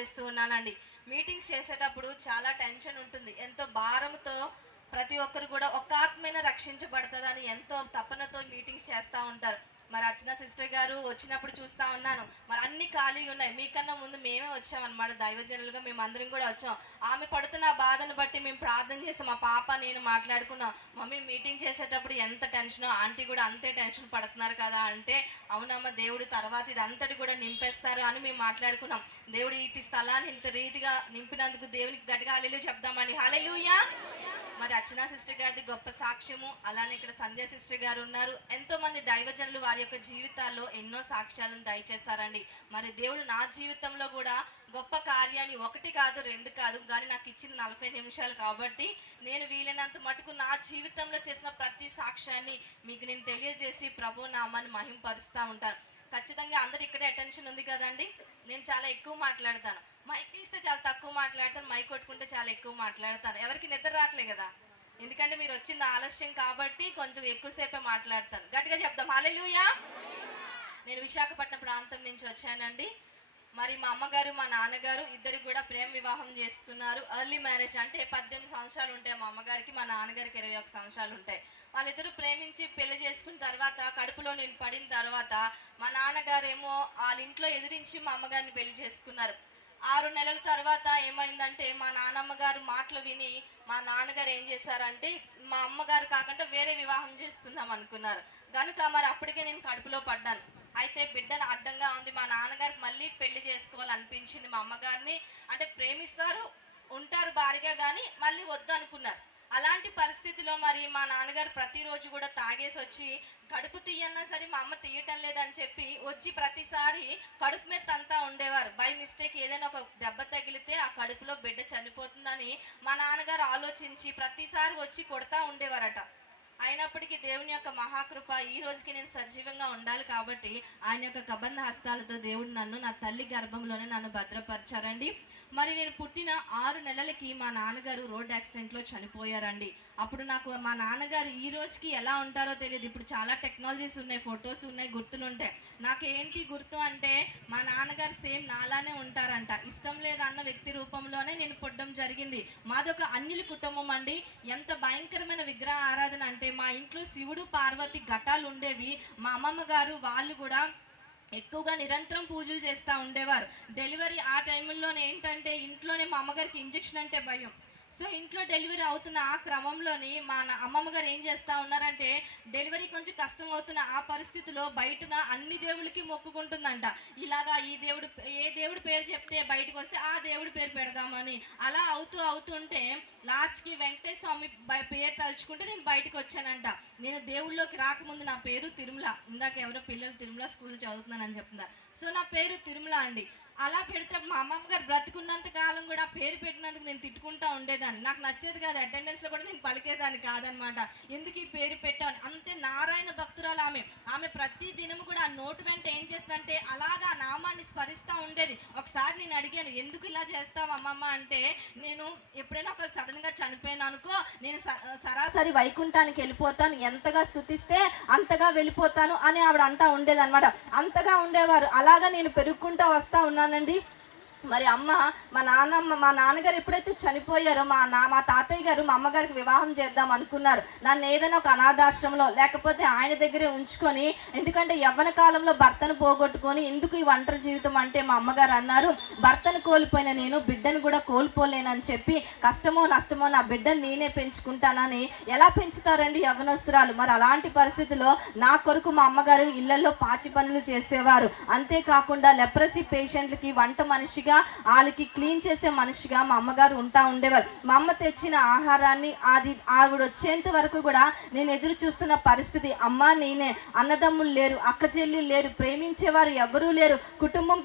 చేస్తూ ఉన్నానండి. మీటింగ్స్ చేసేటప్పుడు చాలా టెన్షన్ ఉంటుంది. ఎంతో భారంతో ప్రతి ఒక్కరు కూడా ఒక ఆత్మైన రక్షించబడుతుందని ఎంతో తపనతో మీటింగ్స్ చేస్తూ ఉంటారు. మరి అర్చన సిస్టర్ గారు వచ్చినప్పుడు చూస్తూ ఉన్నాను, మరి అన్ని ఖాళీగా ఉన్నాయి. మీకన్నా ముందు మేమే వచ్చామన్నమాట, దైవజనులుగా మేమందరం కూడా వచ్చాం. ఆమె పడుతున్న బాధను బట్టి మేము ప్రార్థన చేసాం. మా పాప నేను మాట్లాడుకున్నాం, మమ్మీ మీటింగ్ చేసేటప్పుడు ఎంత టెన్షనో, ఆంటీ కూడా అంతే టెన్షన్ పడుతున్నారు కదా అంటే, అవునమ్మ దేవుడు తర్వాత ఇది అంతటి కూడా నింపేస్తారు అని మేము మాట్లాడుకున్నాం. దేవుడు ఇటు స్థలాన్ని ఇంత రీతిగా నింపినందుకు దేవునికి గట్టిగా హల్లెలూయా చెప్దామండి. హల్లెలూయా. మరి అర్చనా సిస్టర్ గారిది గొప్ప సాక్ష్యము, అలానే ఇక్కడ సంధ్య సిస్టర్ గారు ఉన్నారు. ఎంతో మంది దైవజనులు వారి యొక్క జీవితాల్లో ఎన్నో సాక్ష్యాలను దయచేస్తారండి. మరి దేవుడు నా జీవితంలో కూడా గొప్ప కార్యాన్ని ఒకటి కాదు రెండు కాదు, కానీ నాకు ఇచ్చిన 40 నిమిషాలు కాబట్టి నేను వీలైనంత మటుకు నా జీవితంలో చేసిన ప్రతి సాక్ష్యాన్ని మీకు నేను తెలియజేసి ప్రభు నామాన్ని మహింపరుస్తూ ఉంటాను. ఖచ్చితంగా అందరు ఇక్కడే అటెన్షన్ ఉంది కదండి. నేను చాలా ఎక్కువ మాట్లాడతాను, మైక్ తీస్తే చాలా తక్కువ మాట్లాడతాను, మైక్ కొట్టుకుంటే చాలా ఎక్కువ మాట్లాడతాను. ఎవరికి నిద్ర రావట్లే కదా, ఎందుకంటే మీరు వచ్చింది ఆలస్యం కాబట్టి కొంచెం ఎక్కువసేపే మాట్లాడతాను. గట్టిగా చెప్దాం హల్లెలూయా. నేను విశాఖపట్నం ప్రాంతం నుంచి వచ్చానండి. మరి మా అమ్మగారు మా నాన్నగారు ఇద్దరు కూడా ప్రేమ వివాహం చేసుకున్నారు. ఎర్లీ మ్యారేజ్ అంటే 18 సంవత్సరాలు ఉంటాయి మా అమ్మగారికి, మా నాన్నగారికి 21 సంవత్సరాలు ఉంటాయి. వాళ్ళిద్దరూ ప్రేమించి పెళ్లి చేసుకున్న తర్వాత కడుపులో నేను పడిన తర్వాత మా నాన్నగారేమో వాళ్ళ ఇంట్లో ఎదిరించి మా అమ్మగారిని పెళ్లి చేసుకున్నారు. 6 నెలల తర్వాత ఏమైందంటే మా నాన్నమ్మ గారు మాటలు విని మా నాన్నగారు ఏం చేశారంటే మా అమ్మగారు కాకుండా వేరే వివాహం చేసుకుందాం అనుకున్నారు. కనుక మరి అప్పటికే నేను కడుపులో పడ్డాను. అయితే బిడ్డను అడ్డంగా ఉంది, మా నాన్నగారికి మళ్ళీ పెళ్లి చేసుకోవాలనిపించింది. మా అమ్మగారిని అంటే ప్రేమిస్తారు ఉంటారు భారీగా, కానీ మళ్ళీ వద్దు అనుకున్నారు. అలాంటి పరిస్థితిలో మరి మా నాన్నగారు ప్రతిరోజు కూడా తాగేసి వచ్చి కడుపు తీయన్నా సరే మా అమ్మ తీయటం లేదని చెప్పి వచ్చి ప్రతిసారి కడుపు మీద తంతా ఉండేవారు. బై మిస్టేక్ ఏదైనా ఒక దెబ్బ తగిలితే ఆ కడుపులో బిడ్డ చనిపోతుందని మా నాన్నగారు ఆలోచించి ప్రతిసారి వచ్చి కొడతా ఉండేవారట. అయినప్పటికీ దేవుని యొక్క మహాకృప ఈ రోజుకి నేను సజీవంగా ఉండాలి కాబట్టి ఆయన యొక్క కబంధ హస్తాలతో దేవుడు నన్ను నా తల్లి గర్భంలోనే నన్ను భద్రపరిచారండి. మరి నేను పుట్టిన 6 నెలలకి మా నాన్నగారు రోడ్ యాక్సిడెంట్లో చనిపోయారండి. అప్పుడు నాకు మా నాన్నగారు ఈ రోజుకి ఎలా ఉంటారో తెలియదు. ఇప్పుడు చాలా టెక్నాలజీస్ ఉన్నాయి, ఫొటోస్ ఉన్నాయి, గుర్తులు ఉంటాయి. నాకు ఏంటి గుర్తు అంటే మా నాన్నగారు సేమ్ నాలానే ఉంటారంట. ఇష్టం లేదన్న వ్యక్తి రూపంలోనే నేను పుట్టడం జరిగింది. మాదొక అన్యుల కుటుంబం అండి. ఎంత భయంకరమైన విగ్రహ ఆరాధన అంటే మా ఇంట్లో శివుడు పార్వతి ఘటాలు ఉండేవి. మా అమ్మమ్మ గారు వాళ్ళు కూడా ఎక్కువగా నిరంతరం పూజలు చేస్తూ ఉండేవారు. డెలివరీ ఆ టైంలోనే ఏంటంటే ఇంట్లోనే మా అమ్మగారికి ఇంజెక్షన్ అంటే భయం. సో ఇంట్లో డెలివరీ అవుతున్న ఆ క్రమంలోని మా అమ్మమ్మ గారు ఏం చేస్తూ ఉన్నారంటే డెలివరీ కొంచెం కష్టం అవుతున్న ఆ పరిస్థితిలో బయటన అన్ని దేవుళ్ళకి మొక్కుకుంటుందంట. ఇలాగా ఈ దేవుడు ఏ దేవుడి పేరు చెప్తే బయటకు వస్తే ఆ దేవుడి పేరు పెడదామని. అలా అవుతుంటే లాస్ట్కి వెంకటేశ్వర స్వామి పేరు తలుచుకుంటే నేను బయటకు వచ్చానంట. నేను దేవుళ్ళలోకి రాకముందు నా పేరు తిరుమల. ఇందాక ఎవరో పిల్లలు తిరుమల స్కూల్ చదువుతున్నానని చెప్తున్నారు. సో నా పేరు తిరుమల అండి. అలా పెడితే మా అమ్మమ్మ గారు బ్రతుకున్నంత కాలం కూడా పేరు పెట్టినందుకు నేను తిట్టుకుంటా ఉండేదాన్ని. నాకు నచ్చేది కాదు, అటెండెన్స్లో కూడా నేను పలికేదాన్ని కాదనమాట. ఎందుకు ఈ పేరు పెట్టాను అంటే నారాయణ భక్తురాలు ఆమె ప్రతి దినం కూడా ఆ నోటు వెంట ఏం చేస్తుందంటే అలాగా నామాన్ని స్మరిస్తూ ఉండేది. ఒకసారి నేను అడిగాను, ఎందుకు ఇలా చేస్తావు అమ్మమ్మ అంటే, నేను ఎప్పుడైనా ఒక సడన్గా చనిపోయాను అనుకో, నేను సరాసరి వైకుంఠానికి వెళ్ళిపోతాను, ఎంతగా స్తుతిస్తే అంతగా వెళ్ళిపోతాను అని ఆవిడ అంటా ఉండేది అనమాట. అంతగా ఉండేవారు. అలాగా నేను పెరుగుకుంటా వస్తూ ఉన్నానండి. మరి అమ్మ మా నాన్నగారు ఎప్పుడైతే చనిపోయారో మా తాతయ్య గారు మా అమ్మగారికి వివాహం చేద్దాం అనుకున్నారు. నన్ను ఏదైనా ఒక అనాథాశ్రమంలో లేకపోతే ఆయన దగ్గరే ఉంచుకొని, ఎందుకంటే యవ్వన కాలంలో భర్తను పోగొట్టుకొని ఎందుకు ఈ ఒంటరి జీవితం అంటే మా అమ్మగారు అన్నారు, భర్తను కోల్పోయిన నేను బిడ్డను కూడా కోల్పోలేనని చెప్పి కష్టమో నష్టమో నా బిడ్డను నేనే పెంచుకుంటానని. ఎలా పెంచుతారండి యవ్వనస్తురాలు? మరి అలాంటి పరిస్థితిలో నా కొరకు మా అమ్మగారు ఇళ్లలో పాచి పనులు చేసేవారు. అంతేకాకుండా లెప్రసీ పేషెంట్లకి వంట మనిషిగా, వాళ్ళకి క్లీన్ చేసే మనిషిగా మా అమ్మగారు ఉంటా ఉండేవారు. మా అమ్మ తెచ్చిన ఆహారాన్ని ఆవిడ వచ్చేంత వరకు కూడా నేను ఎదురు చూస్తున్న పరిస్థితి. అమ్మ నేనే, అన్నదమ్ములు లేరు, అక్క చెల్లెలు లేరు, ప్రేమించేవారు ఎవరూ లేరు.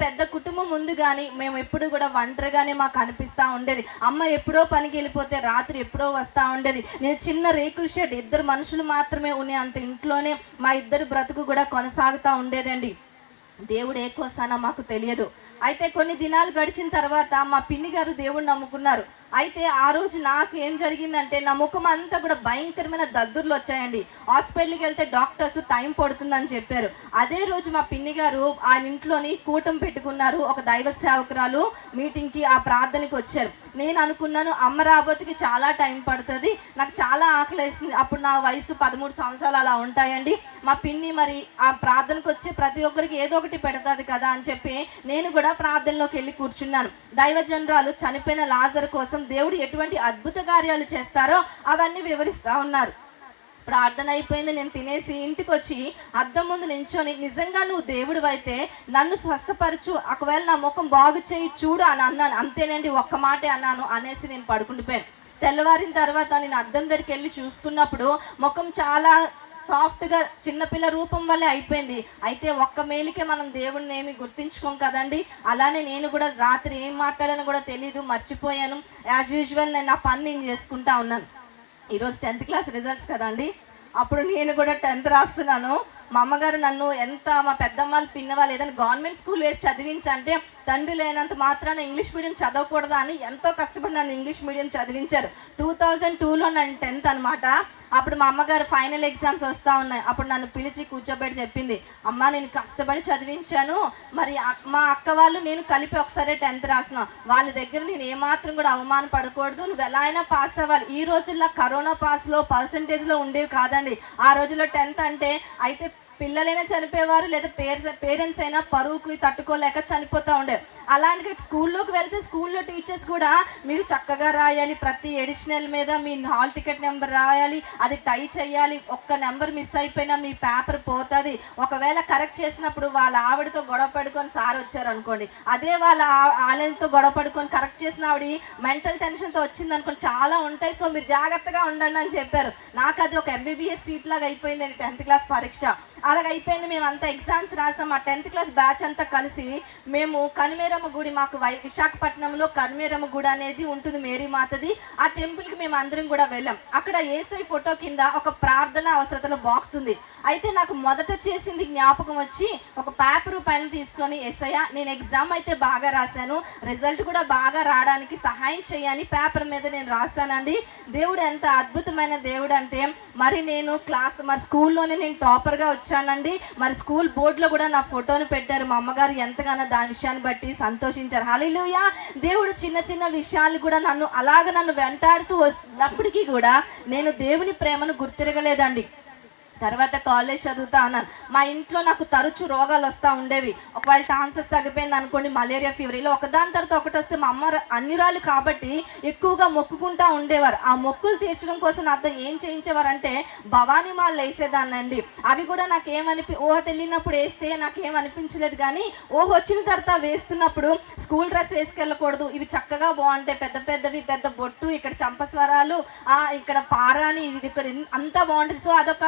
పెద్ద కుటుంబం ఉంది, కానీ మేము ఎప్పుడు కూడా ఒంటరిగానే మాకు అనిపిస్తూ ఉండేది. అమ్మ ఎప్పుడో పనికి వెళ్ళిపోతే రాత్రి ఎప్పుడో వస్తూ ఉండేది. నేను చిన్న రేకుల షెడ్, 2 మనుషులు మాత్రమే ఉండే అంత ఇంట్లోనే మా ఇద్దరు బ్రతుకు కూడా కొనసాగుతూ ఉండేదండి. దేవుడు ఏ కోసానో మాకు తెలియదు. అయితే కొన్ని దినాలు గడిచిన తర్వాత మా పిన్ని గారు దేవుడిని నమ్ముకున్నారు. అయితే ఆ రోజు నాకు ఏం జరిగిందంటే నా ముఖం అంతా కూడా భయంకరమైన దద్దుర్లు వచ్చాయండి. హాస్పిటల్కి వెళ్తే డాక్టర్స్ టైం పడుతుందని చెప్పారు. అదే రోజు మా పిన్ని గారు ఆ ఇంట్లోని కూటం పెట్టుకున్నారు. ఒక దైవ సేవకురాలు మీటింగ్కి ఆ ప్రార్థనకి వచ్చారు. నేను అనుకున్నాను అమ్మ రాబోతుకి చాలా టైం పడుతుంది, నాకు చాలా ఆకలేస్తుంది. అప్పుడు నా వయసు 13 సంవత్సరాలు అలా ఉంటాయండి. మా పిన్ని మరి ఆ ప్రార్థనకు వచ్చి ప్రతి ఒక్కరికి ఏదో ఒకటి పెడతాది కదా అని చెప్పి నేను కూడా ప్రార్థనలోకి వెళ్ళి కూర్చున్నాను. దైవజనరాలు చనిపోయిన లాజరు కోసం దేవుడు ఎటువంటి అద్భుత కార్యాలు చేస్తారో అవన్నీ వివరిస్తూ ఉన్నారు. ప్రార్థన అయిపోయింది. నేను తినేసి ఇంటికి వచ్చి అద్దం ముందు నించొని, నిజంగా నువ్వు దేవుడు అయితే నన్ను స్వస్థపరచు, ఒకవేళ నా ముఖం బాగు చేయి చూడు అని అన్నాను. అంతేనండి, ఒక్క మాటే అన్నాను. అనేసి నేను పడుకుండిపోయాను. తెల్లవారిన తర్వాత నేను అద్దం దగ్గరికి వెళ్ళి చూసుకున్నప్పుడు ముఖం చాలా సాఫ్ట్గా చిన్నపిల్ల రూపం వల్లే అయిపోయింది. అయితే ఒక్క మేలుకే మనం దేవుడిని ఏమి గుర్తించుకోం కదండి. అలానే నేను కూడా రాత్రి ఏం మాట్లాడానో కూడా తెలీదు, మర్చిపోయాను. యాజ్ యూజువల్ నేను నా పని నేను చేసుకుంటా ఉన్నాను. ఈరోజు 10th క్లాస్ రిజల్ట్స్ కదండి. అప్పుడు నేను కూడా 10th రాస్తున్నాను. మా అమ్మగారు నన్ను ఎంత, మా పెద్దమ్మలు పిన్నవాళ్ళు ఏదైనా గవర్నమెంట్ స్కూల్ వేసి చదివించంటే తండ్రి లేనంత మాత్రాన ఇంగ్లీష్ మీడియం చదవకూడదా అని ఎంతో కష్టపడి నన్ను ఇంగ్లీష్ మీడియం చదివించారు. 2002లో నేను 10th అనమాట. అప్పుడు మా అమ్మగారు ఫైనల్ ఎగ్జామ్స్ వస్తూ ఉన్నాయి. అప్పుడు నన్ను పిలిచి కూర్చోబెట్టి చెప్పింది, అమ్మ నేను కష్టపడి చదివించాను, మరి మా అక్క వాళ్ళు నేను కలిపి ఒకసారి 10th రాసిన, వాళ్ళ దగ్గర నేను ఏమాత్రం కూడా అవమాన పడకూడదు, నువ్వు ఎలా అయినా పాస్ అవ్వాలి. ఈ రోజుల్లో కరోనా పాస్లో పర్సంటేజ్లో ఉండేవి కాదండి. ఆ రోజుల్లో 10th అంటే అయితే పిల్లలైనా చనిపోయేవారు, లేదా పేరెంట్స్ అయినా పరువుకి తట్టుకోలేక చనిపోతూ ఉండేవి. అలాంటి స్కూల్లోకి వెళ్తే స్కూల్లో టీచర్స్ కూడా మీరు చక్కగా రాయాలి, ప్రతి ఎడిషనల్ మీద మీ హాల్ టికెట్ నెంబర్ రాయాలి, అది టై చేయాలి, ఒక్క నెంబర్ మిస్ అయిపోయినా మీ పేపర్ పోతుంది. ఒకవేళ కరెక్ట్ చేసినప్పుడు వాళ్ళ ఆవిడతో గొడవ పడుకొని సార్ వచ్చారు అనుకోండి, అదే వాళ్ళ ఆలయంతో గొడవ పడుకొని కరెక్ట్ చేసిన ఆవిడ మెంటల్ టెన్షన్తో వచ్చింది అనుకోండి, చాలా ఉంటాయి. సో మీరు జాగ్రత్తగా ఉండండి అని చెప్పారు. నాకు అది ఒక MBBS సీట్ లాగా అయిపోయిందండి 10th క్లాస్ పరీక్ష. అలాగ అయిపోయింది. మేము అంతా ఎగ్జామ్స్ రాసాం. మా 10th క్లాస్ బ్యాచ్ అంతా కలిసి మేము కనిమేరమ్మ గుడి, మాకు విశాఖపట్నంలో కనిమేరమ్మ గుడి అనేది ఉంటుంది, మేరీ మాతది. ఆ టెంపుల్కి మేము అందరం కూడా వెళ్ళాం. అక్కడ యేసయ్య ఫోటో కింద ఒక ప్రార్థన అవసరతల బాక్స్ ఉంది. అయితే నాకు మొదట చేసింది జ్ఞాపకం వచ్చి, ఒక పేపరు పెన్ తీసుకొని, యేసయ్య నేను ఎగ్జామ్ అయితే బాగా రాశాను, రిజల్ట్ కూడా బాగా రావడానికి సహాయం చేయని పేపర్ మీద నేను రాశానండి. దేవుడు ఎంత అద్భుతమైన దేవుడు అంటే, మరి నేను మరి స్కూల్లోనే నేను టాపర్గా వచ్చానండి. మరి స్కూల్ బోర్డులో కూడా నా ఫోటోను పెట్టారు. మా అమ్మగారు ఎంతగానో దాని విషయాన్ని బట్టి సంతోషించారు. హల్లెలూయా. దేవుడు చిన్న చిన్న విషయాలు కూడా నన్ను వెంటాడుతూ వస్తున్నప్పటికీ కూడా నేను దేవుని ప్రేమను గుర్తిరగలేదండి. తర్వాత కాలేజ్ చదువుతా ఉన్నాను. మా ఇంట్లో నాకు తరచు రోగాలు వస్తూ ఉండేవి. ఒకవేళ ఛాన్సెస్ తగ్గిపోయింది అనుకోండి, మలేరియా ఫీవర్, ఇలా ఒకదాని తర్వాత ఒకటి వస్తే మా అమ్మ అన్నిరాలు కాబట్టి ఎక్కువగా మొక్కుకుంటూ ఉండేవారు. ఆ మొక్కులు తీర్చడం కోసం నాతో ఏం చేయించేవారంటే భవానీ మాళ్ళు వేసేదాన్నండి. అవి కూడా ఊహ తెలియనప్పుడు వేస్తే నాకేం అనిపించలేదు, కానీ ఊహ వచ్చిన తర్వాత వేస్తున్నప్పుడు స్కూల్ డ్రెస్ వేసుకెళ్ళకూడదు, ఇవి చక్కగా బాగుంటాయి, పెద్ద పెద్దవి, పెద్ద బొట్టు, ఇక్కడ చంపస్వరాలు, ఇక్కడ పారాని, ఇది ఇక్కడ అంతా బాగుంటుంది. సో అదొక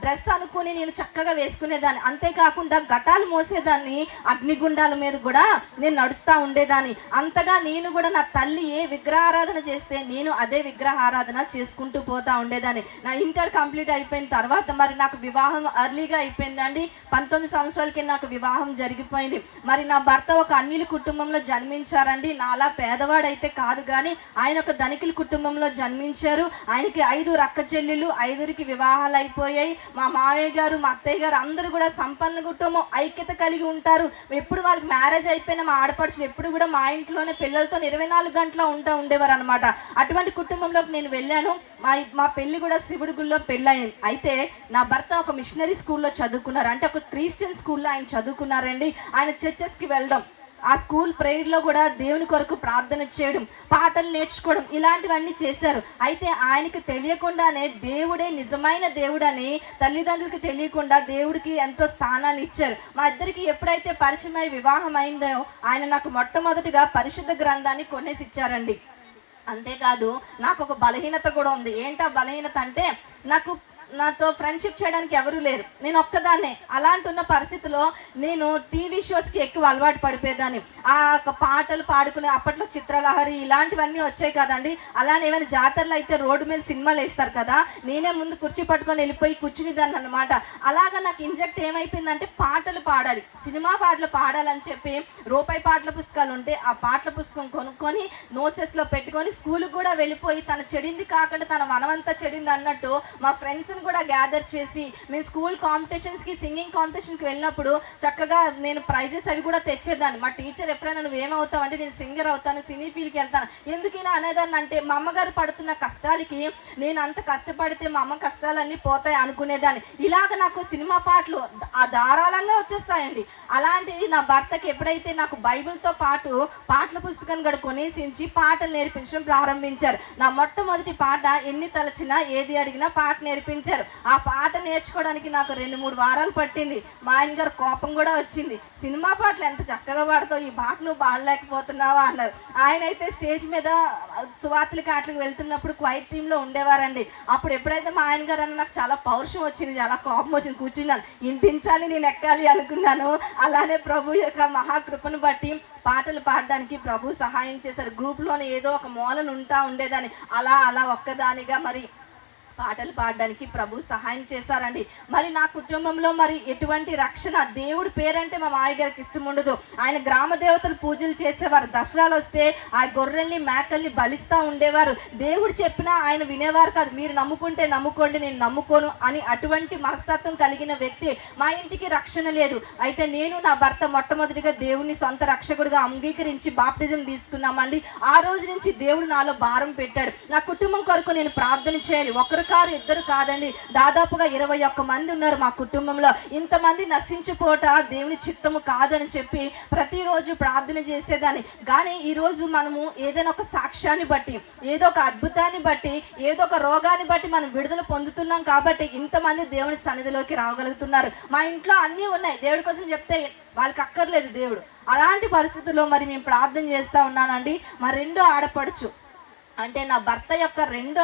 డ్రెస్ అనుకుని నేను చక్కగా వేసుకునేదాన్ని. అంతేకాకుండా ఘటాలు మోసేదాన్ని, అగ్నిగుండాల మీద కూడా నేను నడుస్తూ ఉండేదాన్ని. అంతగా నేను కూడా నా తల్లి ఏ విగ్రహారాధన చేస్తే నేను అదే విగ్రహారాధన చేసుకుంటూ పోతా ఉండేదాన్ని. నా ఇంటర్ కంప్లీట్ అయిపోయిన తర్వాత మరి నాకు వివాహం అర్లీగా అయిపోయిందండి. 19 సంవత్సరాలకి నాకు వివాహం జరిగిపోయింది. మరి నా భర్త ఒక అన్నిల కుటుంబంలో జన్మించారండి. నాలా పేదవాడైతే కాదు, కానీ ఆయన ఒక ధనికుల కుటుంబంలో జన్మించారు. ఆయనకి 5 అక్క చెల్లెళ్ళు, 5కి వివాహాలు అయిపోయాయి. మా మావయ్య గారు, మా అత్తయ్య గారు అందరూ కూడా సంపన్న కుటుంబం, ఐక్యత కలిగి ఉంటారు. ఎప్పుడు వాళ్ళకి మ్యారేజ్ అయిపోయిన మా ఆడపడుచులు ఎప్పుడు కూడా మా ఇంట్లోనే పిల్లలతో 24 గంటలు ఉండేవారు అనమాట. అటువంటి కుటుంబంలోకి నేను వెళ్ళాను. మా పెళ్లి కూడా శివుడి గుళ్ళో పెళ్ళయింది. అయితే నా భర్త ఒక మిషనరీ స్కూల్లో చదువుకున్నారు, అంటే ఒక క్రిస్టియన్ స్కూల్లో ఆయన చదువుకున్నారండి. ఆయన చర్చెస్కి వెళ్ళడం, ఆ స్కూల్ ప్రేయర్లో కూడా దేవుని కొరకు ప్రార్థన చేయడం, పాటలు నేర్చుకోవడం, ఇలాంటివన్నీ చేశారు. అయితే ఆయనకి తెలియకుండానే దేవుడే నిజమైన దేవుడని తల్లిదండ్రులకి తెలియకుండా దేవుడికి ఎంతో స్థానాన్ని ఇచ్చారు. మా ఇద్దరికి ఎప్పుడైతే పరిచయమై వివాహం అయిందో ఆయన నాకు మొట్టమొదటిగా పరిశుద్ధ గ్రంథాన్ని కొనేసి ఇచ్చారండి. అంతేకాదు నాకు ఒక బలహీనత కూడా ఉంది. ఏంటా బలహీనత అంటే, నాకు నాతో ఫ్రెండ్షిప్ చేయడానికి ఎవరు లేరు, నేను ఒక్కదాన్నే. అలాంటి ఉన్న పరిస్థితిలో నేను టీవీ షోస్కి ఎక్కువ అలవాటు పడిపోయేదాన్ని. ఆ పాటలు పాడుకునే అప్పట్లో చిత్రలహరి ఇలాంటివన్నీ వచ్చాయి కదండి. అలానే ఏమైనా జాతరలు అయితే రోడ్డు మీద సినిమాలు వేస్తారు కదా, నేనే ముందు కుర్చీ పట్టుకొని వెళ్ళిపోయి కూర్చునేదాన్ని అనమాట. అలాగా నాకు ఇంజెక్ట్ ఏమైపోయిందంటే పాటలు పాడాలి, సినిమా పాటలు పాడాలని చెప్పి రూపాయి పాటల పుస్తకాలు ఉంటే ఆ పాటల పుస్తకం కొనుక్కొని నోట్సెస్లో పెట్టుకొని స్కూల్కి కూడా వెళ్ళిపోయి తన చెడింది కాకుండా తన వనమంతా చెడింది అన్నట్టు మా ఫ్రెండ్స్ని కూడా గ్యాదర్ చేసి మేము స్కూల్ కాంపిటీషన్స్కి సింగింగ్ కాంపిటీషన్కి వెళ్ళినప్పుడు చక్కగా నేను ప్రైజెస్ అవి కూడా తెచ్చేదాన్ని. మా టీచర్ ఎప్పుడైనా నువ్వు ఏమవుతావు అంటే నేను సింగర్ అవుతాను, సినీ ఫీల్డ్కి వెళ్తాను. ఎందుకైనా అనేదాన్ని అంటే మా అమ్మగారు పడుతున్న కష్టాలకి నేను అంత కష్టపడితే మా అమ్మ కష్టాలన్నీ పోతాయి అనుకునేదాన్ని. ఇలాగ నాకు సినిమా పాటలు ధారాళంగా వచ్చేస్తాయండి. అలాంటిది నా భర్తకి ఎప్పుడైతే నాకు బైబిల్తో పాటు పాటల పుస్తకం కూడా కొనేసించి పాటలు నేర్పించడం ప్రారంభించారు. నా మొట్టమొదటి పాట ఎన్ని తలచినా ఏది అడిగినా పాట నేర్పించారు. ఆ పాట నేర్చుకోవడానికి నాకు 2-3 వారాలు పట్టింది. మా ఆయన గారు కోపం కూడా వచ్చింది, సినిమా పాటలు ఎంత చక్కగా పాడతావు, ఈ పాట నువ్వు పాడలేకపోతున్నావా అన్నారు. ఆయన అయితే స్టేజ్ మీద సువార్తలకి ఆటలకు వెళ్తున్నప్పుడు క్వైట్ టీంలో ఉండేవారండి. అప్పుడు ఎప్పుడైతే మా ఆయన గారు అన్న నాకు చాలా పౌరుషం వచ్చింది, చాలా కోపం వచ్చింది, కూర్చున్నాను, ఇంటించాలి నేను ఎక్కాలి అనుకున్నాను. అలానే ప్రభు యొక్క మహాకృపను బట్టి పాటలు పాడడానికి ప్రభు సహాయం చేశారు. గ్రూప్లోనే ఏదో ఒక మూలను ఉండేదాన్ని. అలా ఒక్కదానిగా మరి పాటలు పాడడానికి ప్రభు సహాయం చేశారండి. మరి నా కుటుంబంలో మరి ఎటువంటి రక్షణ, దేవుడి పేరంటే మా మాయ గారికి ఇష్టం ఉండదు. ఆయన గ్రామ దేవతలు పూజలు చేసేవారు. దసరాలు వస్తే ఆ గొర్రెల్ని మేకల్ని బలిస్తూ ఉండేవారు. దేవుడు చెప్పినా ఆయన వినేవారు కాదు. మీరు నమ్ముకుంటే నమ్ముకోండి, నేను నమ్ముకోను అని అటువంటి మనస్తత్వం కలిగిన వ్యక్తి. మా ఇంటికి రక్షణ లేదు. అయితే నేను నా భర్త మొట్టమొదటిగా దేవుని సొంత రక్షకుడిగా అంగీకరించి బాప్టిజం తీసుకున్నామండి. ఆ రోజు నుంచి దేవుడు నాలో భారం పెట్టాడు. నా కుటుంబం కొరకు నేను ప్రార్థన చేయాలి. ఒకరు కాదు, ఇద్దరు కాదండి, దాదాపుగా 21 మంది ఉన్నారు మా కుటుంబంలో. ఇంతమంది నశించిపోట దేవుని చిత్తము కాదని చెప్పి ప్రతిరోజు ప్రార్థన చేసేదాన్ని. కానీ ఈరోజు మనము ఏదైనా ఒక సాక్ష్యాన్ని బట్టి, ఏదో ఒక అద్భుతాన్ని బట్టి, ఏదో ఒక రోగాన్ని బట్టి మనం విడుదల పొందుతున్నాం కాబట్టి ఇంతమంది దేవుని సన్నిధిలోకి రాగలుగుతున్నారు. మా ఇంట్లో అన్నీ ఉన్నాయి, దేవుడి కోసం చెప్తే వాళ్ళకి అక్కర్లేదు దేవుడు. అలాంటి పరిస్థితుల్లో మరి మేము ప్రార్థన చేస్తూ ఉన్నానండి. మా రెండో ఆడపడుచు అంటే నా భర్త యొక్క రెండో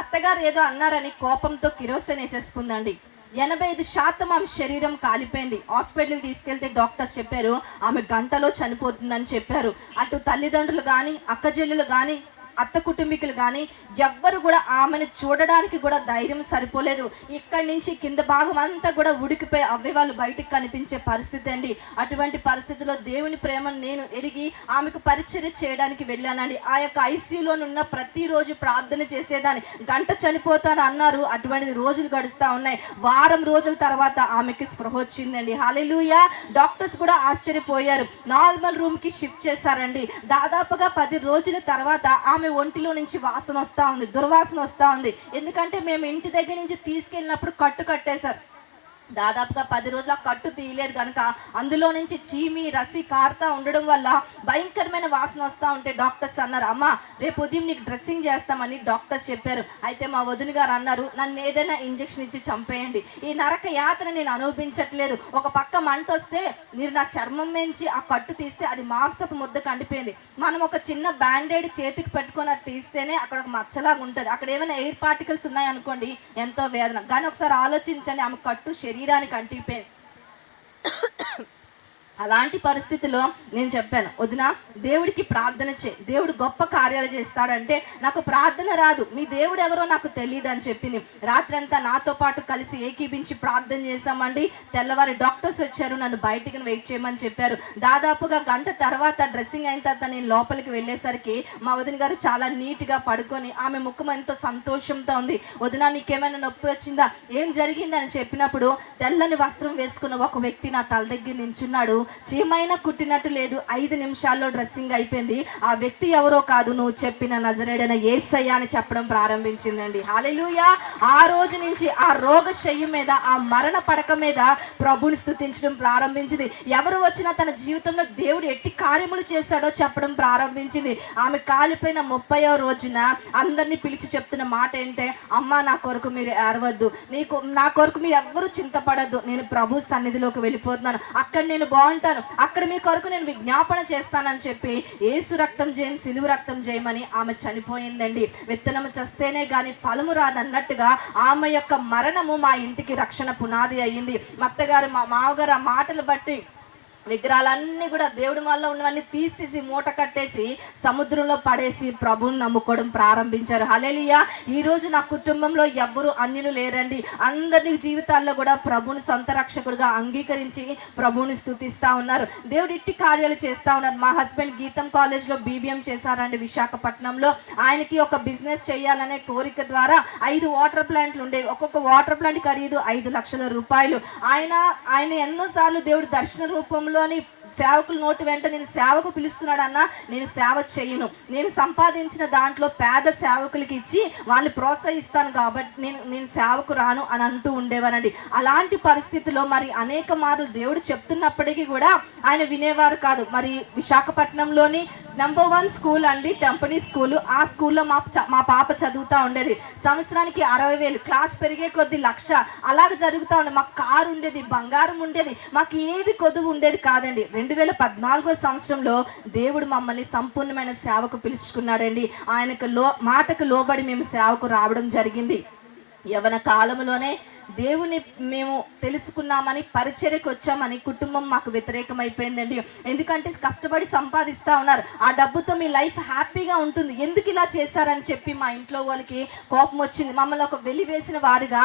అత్తగారు ఏదో అన్నారని కోపంతో కిరోసిన్ వేసేసుకుందండి. 85% ఆమె శరీరం కాలిపోయింది. హాస్పిటల్కి తీసుకెళ్తే డాక్టర్స్ చెప్పారు ఆమె గంటలో చనిపోతుందని చెప్పారు. అటు తల్లిదండ్రులు కానీ, అక్కచెల్లెలు కానీ, అత్త కుటుంబీకులు కానీ ఎవ్వరు కూడా ఆమెను చూడడానికి కూడా ధైర్యం సరిపోలేదు. ఇక్కడి నుంచి కింద భాగం అంతా కూడా ఉడికిపోయి అవయవాలు బయటికి కనిపించే పరిస్థితి అండి. అటువంటి పరిస్థితిలో దేవుని ప్రేమను నేను ఎరిగి ఆమెకు పరిచర్య చేయడానికి వెళ్ళానండి. ఆ యొక్క ఐసీయూలోనున్న ప్రతిరోజు ప్రార్థన చేసేదాన్ని. గంట చనిపోతాను అన్నారు, అటువంటి రోజులు గడుస్తూ ఉన్నాయి. వారం రోజుల తర్వాత ఆమెకి స్పృహ వచ్చిందండి. హల్లెలూయా. డాక్టర్స్ కూడా ఆశ్చర్యపోయారు. నార్మల్ రూమ్కి షిఫ్ట్ చేశారండి. దాదాపుగా 10 రోజుల తర్వాత ఆమె ఒంటిలో నుంచి వాసన వస్తూ ఉంది, దుర్వాసన వస్తూ ఉంది. ఎందుకంటే మేము ఇంటి దగ్గర నుంచి తీసుకెళ్ళినప్పుడు కట్టేశారు. దాదాపుగా 10 రోజులు ఆ కట్టు తీయలేదు కనుక అందులో నుంచి చీమి రసి కారుతా ఉండడం వల్ల భయంకరమైన వాసన వస్తూ ఉంటే డాక్టర్స్ అన్నారు, అమ్మ రేపు ఉదయం నీకు డ్రెస్సింగ్ చేస్తామని డాక్టర్స్ చెప్పారు. అయితే మా వదిన గారు అన్నారు, నన్ను ఏదైనా ఇంజక్షన్ ఇచ్చి చంపేయండి, ఈ నరక యాతన నేను అనుభవించట్లేదు. ఒక పక్క మంట వస్తే మీరు నా చర్మం నుంచి ఆ కట్టు తీస్తే అది మాంసపు ముద్ద కండిపోయింది. మనం ఒక చిన్న బ్యాండేడ్ చేతికి పెట్టుకొని అది తీస్తేనే అక్కడ ఒక మచ్చలాగా ఉంటుంది. అక్కడ ఏమైనా ఎయిర్ పార్టికల్స్ ఉన్నాయనుకోండి ఎంతో వేదన. కానీ ఒకసారి ఆలోచించండి, ఆమె కట్టు శరీరానికి అంటిపోయింది. అలాంటి పరిస్థితిలో నేను చెప్పాను, వదిన దేవుడికి ప్రార్థన చేయి, దేవుడు గొప్ప కార్యాలు చేస్తాడంటే నాకు ప్రార్థన రాదు, మీ దేవుడు ఎవరో నాకు తెలియదు అని చెప్పింది. రాత్రంతా నాతో పాటు కలిసి ఏకీభించి ప్రార్థన చేశామండి. తెల్లవారి డాక్టర్స్ వచ్చారు, నన్ను బయటికి వెయిట్ చేయమని చెప్పారు. దాదాపుగా గంట తర్వాత డ్రెస్సింగ్ అయిన తర్వాత నేను లోపలికి వెళ్ళేసరికి మా వదిన గారు చాలా నీట్గా పడుకొని ఆమె ముఖం ఎంతో సంతోషంతో ఉంది. వదిన నీకేమైనా నొప్పి వచ్చిందా, ఏం జరిగిందని చెప్పినప్పుడు తెల్లని వస్త్రం వేసుకున్న ఒక వ్యక్తి నా తల దగ్గర నించున్నాడు. చీమైనా కుట్టినట్టు లేదు, 5 నిమిషాల్లో డ్రెస్సింగ్ అయిపోయింది. ఆ వ్యక్తి ఎవరో కాదు, నువ్వు చెప్పిన నజరేయుడైన యేసయ్య అని చెప్పడం ప్రారంభించిందండి. హల్లెలూయా. ఆ రోజు నుంచి ఆ రోగశయ్య మీద, ఆ మరణ పడక మీద ప్రభుని స్తుతించడం ప్రారంభించింది. ఎవరు వచ్చినా తన జీవితంలో దేవుడు ఎట్టి కార్యములు చేశాడో చెప్పడం ప్రారంభించింది. ఆమె కాలిపోయిన 30వ రోజున అందరినీ పిలిచి చెప్తున్న మాట ఏంటంటే, అమ్మ నా కొరకు మీరు ఏడవద్దు, నా కొరకు మీరు ఎవ్వరూ చింతపడద్దు, నేను ప్రభు సన్నిధిలోకి వెళ్ళిపోతున్నాను, అక్కడ నేను బాగుండి ఉంటాను, అక్కడ మీ కొరకు నేను విజ్ఞాపన చేస్తానని చెప్పి యేసు రక్తం చేయం, సిలువ రక్తం చేయమని ఆమె చనిపోయిందండి. విత్తనము చస్తేనే గాని ఫలము రాదన్నట్టుగా ఆమె యొక్క మరణము మా ఇంటికి రక్షణ పునాది అయ్యింది. మా అత్తగారు మా మామగారు ఆ మాటలు బట్టి విగ్రహాలన్నీ కూడా దేవుడి వల్ల ఉన్నవన్నీ తీసేసి మూట కట్టేసి సముద్రంలో పడేసి ప్రభువుని నమ్ముకోవడం ప్రారంభించారు. హల్లెలూయా. ఈ రోజు నా కుటుంబంలో ఎవ్వరు అన్యులు లేరండి. అందరి జీవితాల్లో కూడా ప్రభువుని సొంత రక్షకుడిగా అంగీకరించి ప్రభువుని స్తుతిస్తా ఉన్నారు. దేవుడు ఇట్టి కార్యాలు చేస్తా ఉన్నారు. మా హస్బెండ్ గీతం కాలేజ్లో BBM చేశారండి విశాఖపట్నంలో. ఆయనకి ఒక బిజినెస్ చేయాలనే కోరిక ద్వారా 5 వాటర్ ప్లాంట్లు ఉండేవి. ఒక్కొక్క వాటర్ ప్లాంట్ ఖరీదు 5 లక్షల రూపాయలు. ఆయన ఎన్నోసార్లు దేవుడు దర్శన రూపంలో సేవకుల నోటి వెంట నేను సేవకు పిలుస్తున్నాడన్నా నేను సేవ చేయను, నేను సంపాదించిన దాంట్లో పేద సేవకులకి ఇచ్చి వాళ్ళని ప్రోత్సహిస్తాను కాబట్టి నేను సేవకు రాను అని అంటూ ఉండేవారండి. అలాంటి పరిస్థితిలో మరి అనేక మార్లు దేవుడు చెప్తున్నప్పటికీ కూడా ఆయన వినేవారు కాదు. మరి విశాఖపట్నంలోని నంబర్ 1 స్కూల్ అండి టెంపనీ స్కూల్. ఆ స్కూల్లో మా పాప చదువుతూ ఉండేది. సంవత్సరానికి 60,000, క్లాస్ పెరిగే కొద్ది 1,00,000 అలాగ జరుగుతూ ఉండేది. మాకు కారు ఉండేది, బంగారం ఉండేది, మాకు ఏది కొదువు ఉండేది కాదండి. 2014 సంవత్సరంలో దేవుడు మమ్మల్ని సంపూర్ణమైన సేవకు పిలుచుకున్నాడండి. ఆయనకు మాటకు లోబడి మేము సేవకు రావడం జరిగింది. యవన కాలంలోనే దేవుని మేము తెలుసుకున్నామని పరిచర్యకు వచ్చామని కుటుంబం మాకు వ్యతిరేకమైపోయిందండి. ఎందుకంటే కష్టపడి సంపాదిస్తూ ఉన్నారు, ఆ డబ్బుతో మీ లైఫ్ హ్యాపీగా ఉంటుంది, ఎందుకు ఇలా చేశారని చెప్పి మా ఇంట్లో వాళ్ళకి కోపం వచ్చింది. మమ్మల్ని ఒక వెలివేసిన వారిగా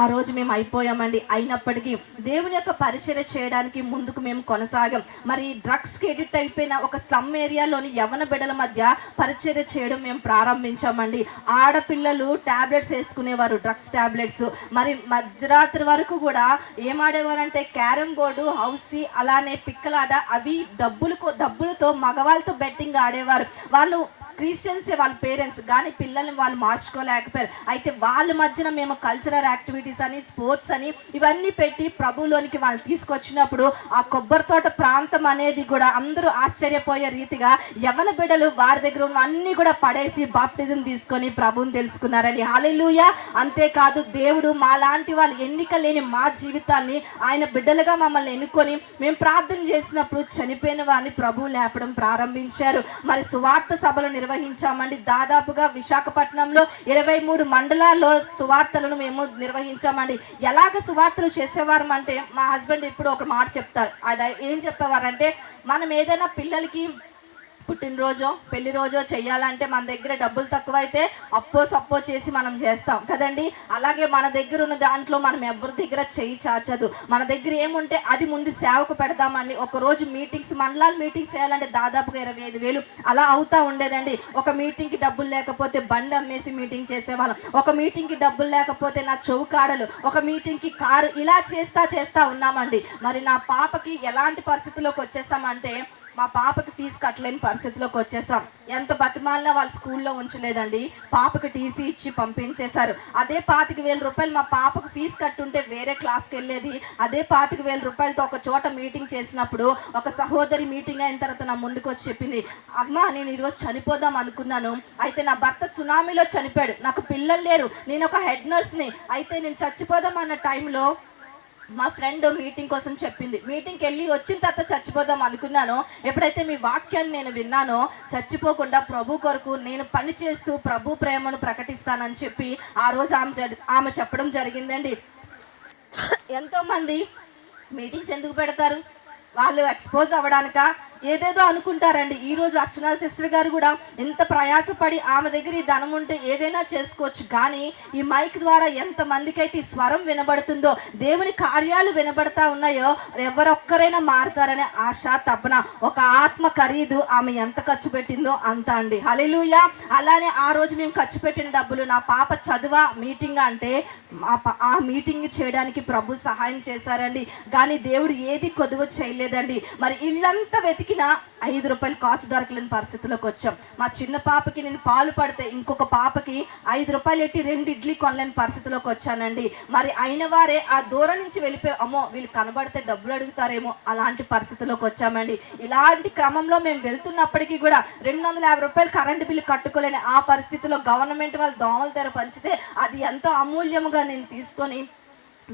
ఆ రోజు మేము అయిపోయామండి. అయినప్పటికీ దేవుని యొక్క పరిచర్య చేయడానికి ముందుకు మేము కొనసాగాం. మరి డ్రగ్స్కి ఎడిక్ట్ అయిపోయిన ఒక స్లమ్ ఏరియాలోని యవన బిడ్డల మధ్య పరిచర్య చేయడం మేము ప్రారంభించామండి. ఆడపిల్లలు టాబ్లెట్స్ వేసుకునేవారు, డ్రగ్స్ టాబ్లెట్స్. మరి మధ్యరాత్రి వరకు కూడా ఏమాడేవారంటే క్యారమ్ బోర్డు, హౌసీ, అలానే పిక్కలాట, అవి డబ్బులతో మగవాళ్ళతో బెట్టింగ్ ఆడేవారు. వాళ్ళు క్రిస్టియన్సే వాళ్ళ పేరెంట్స్, కానీ పిల్లల్ని వాళ్ళు మార్చుకోలేకపోయారు. అయితే వాళ్ళ మధ్యన మేము కల్చరల్ యాక్టివిటీస్ అని, స్పోర్ట్స్ అని ఇవన్నీ పెట్టి ప్రభువులోనికి వాళ్ళు తీసుకొచ్చినప్పుడు ఆ కొబ్బరి తోట ప్రాంతం అనేది కూడా అందరూ ఆశ్చర్యపోయే రీతిగా యవన బిడ్డలు వారి దగ్గర ఉన్న అన్ని కూడా పడేసి బాప్టిజం తీసుకొని ప్రభువుని తెలుసుకున్నారండి. హల్లెలూయా. అంతేకాదు దేవుడు మాలాంటి వాళ్ళు ఎన్నిక లేని మా జీవితాన్ని ఆయన బిడ్డలుగా మమ్మల్ని ఎన్నుకొని మేము ప్రార్థన చేసినప్పుడు చనిపోయిన వారిని ప్రభువు లేపడం ప్రారంభించారు. మరి సువార్త సభలు నిర్వహించామండి. దాదాపుగా విశాఖపట్నంలో 23 మండలాల్లో సువార్తలను మేము నిర్వహించామండి. ఎలాగ సువార్తలు చేసేవారం అంటే మా హస్బెండ్ ఇప్పుడు ఒక మాట చెప్తారు. అది ఏం చెప్పేవారంటే, మనం ఏదైనా పిల్లలకి పుట్టినరోజో పెళ్లి రోజో చెయ్యాలంటే మన దగ్గర డబ్బులు తక్కువైతే అప్పో సప్పో చేసి మనం చేస్తాం కదండి. అలాగే మన దగ్గర ఉన్న దాంట్లో మనం ఎవరి దగ్గర చెయ్యి చాచదు. మన దగ్గర ఏముంటే అది ముందు సేవకు పెడతామండి. ఒకరోజు మీటింగ్స్, మండలాల మీటింగ్స్ చేయాలంటే దాదాపుగా 25,000 అలా అవుతా ఉండేదండి. ఒక మీటింగ్కి డబ్బులు లేకపోతే బండి అమ్మేసి మీటింగ్ చేసేవాళ్ళం, ఒక మీటింగ్కి డబ్బులు లేకపోతే నా చౌకాడలు, ఒక మీటింగ్కి కారు, ఇలా చేస్తా ఉన్నామండి. మరి నా పాపకి ఎలాంటి పరిస్థితిలోకి వచ్చేసామంటే మా పాపకి ఫీజు కట్టలేని పరిస్థితిలోకి వచ్చేసాం. ఎంత బతిమాలినా వాళ్ళు స్కూల్లో ఉంచలేదండి, పాపకి టీసీ ఇచ్చి పంపించేశారు. అదే 25,000 రూపాయలు మా పాపకు ఫీజు కట్టుంటే వేరే క్లాస్కి వెళ్ళేది. అదే 25,000 రూపాయలతో ఒక చోట మీటింగ్ చేసినప్పుడు ఒక సహోదరి మీటింగ్ అయిన తర్వాత నా ముందుకు వచ్చి చెప్పింది, అమ్మ నేను ఈరోజు చనిపోదాం అనుకున్నాను, అయితే నా భర్త సునామీలో చనిపోయాడు, నాకు పిల్లలు లేరు, నేను ఒక హెడ్ నర్స్ని, అయితే నేను చచ్చిపోదాం అన్న టైంలో మా ఫ్రెండ్ మీటింగ్ కోసం చెప్పింది. మీటింగ్కి వెళ్ళి వచ్చిన తర్వాత చచ్చిపోదాం అనుకున్నాను, ఎప్పుడైతే మీ వాక్యాన్ని నేను విన్నానో చచ్చిపోకుండా ప్రభు కొరకు నేను పని చేస్తూ ప్రభు ప్రేమను ప్రకటిస్తానని చెప్పి ఆ రోజు ఆమె చెప్పడం జరిగిందండి. ఎంతోమంది మీటింగ్స్ ఎందుకు పెడతారు? వాళ్ళు ఎక్స్పోజ్ అవ్వడానిక, ఏదేదో అనుకుంటారండి. ఈరోజు అర్చనా సిస్టర్ గారు కూడా ఎంత ప్రయాసపడి ఆమె దగ్గర ఈ ధనం ఉంటే ఏదైనా చేసుకోవచ్చు, కానీ ఈ మైక్ ద్వారా ఎంతమందికి అయితే ఈ స్వరం వినబడుతుందో, దేవుని కార్యాలు వినబడతా ఉన్నాయో, ఎవరొక్కరైనా మారుతారనే ఆశ తపన, ఒక ఆత్మ ఖరీదు ఆమె ఎంత ఖర్చు పెట్టిందో అంత అండి. హల్లెలూయా. అలానే ఆ రోజు మేము ఖర్చు పెట్టిన డబ్బులు నా పాప చదువా మీటింగ్ అంటే ఆ మీటింగ్ చేయడానికి ప్రభు సహాయం చేశారండి. కానీ దేవుడు ఏది కొదువ చేయలేదండి. మరి ఇల్లంతా వెతికిన 5 రూపాయలు కాసు దొరకలేని పరిస్థితిలోకి వచ్చాం. మా చిన్న పాపకి నేను పాలు పడితే ఇంకొక పాపకి 5 రూపాయలు ఎట్టి 2 ఇడ్లీ కొనలేని పరిస్థితిలోకి వచ్చానండి. మరి అయిన వారే ఆ దూరం నుంచి వెళ్ళిపోయి, అమ్మో వీళ్ళు కనబడితే డబ్బులు అడుగుతారేమో, అలాంటి పరిస్థితిలోకి వచ్చామండి. ఇలాంటి క్రమంలో మేము వెళ్తున్నప్పటికీ కూడా 250 రూపాయలు కరెంటు బిల్లు కట్టుకోలేని ఆ పరిస్థితిలో గవర్నమెంట్ వాళ్ళు దోమల తెర పంచితే అది ఎంతో అమూల్యముగా నేను తీసుకొని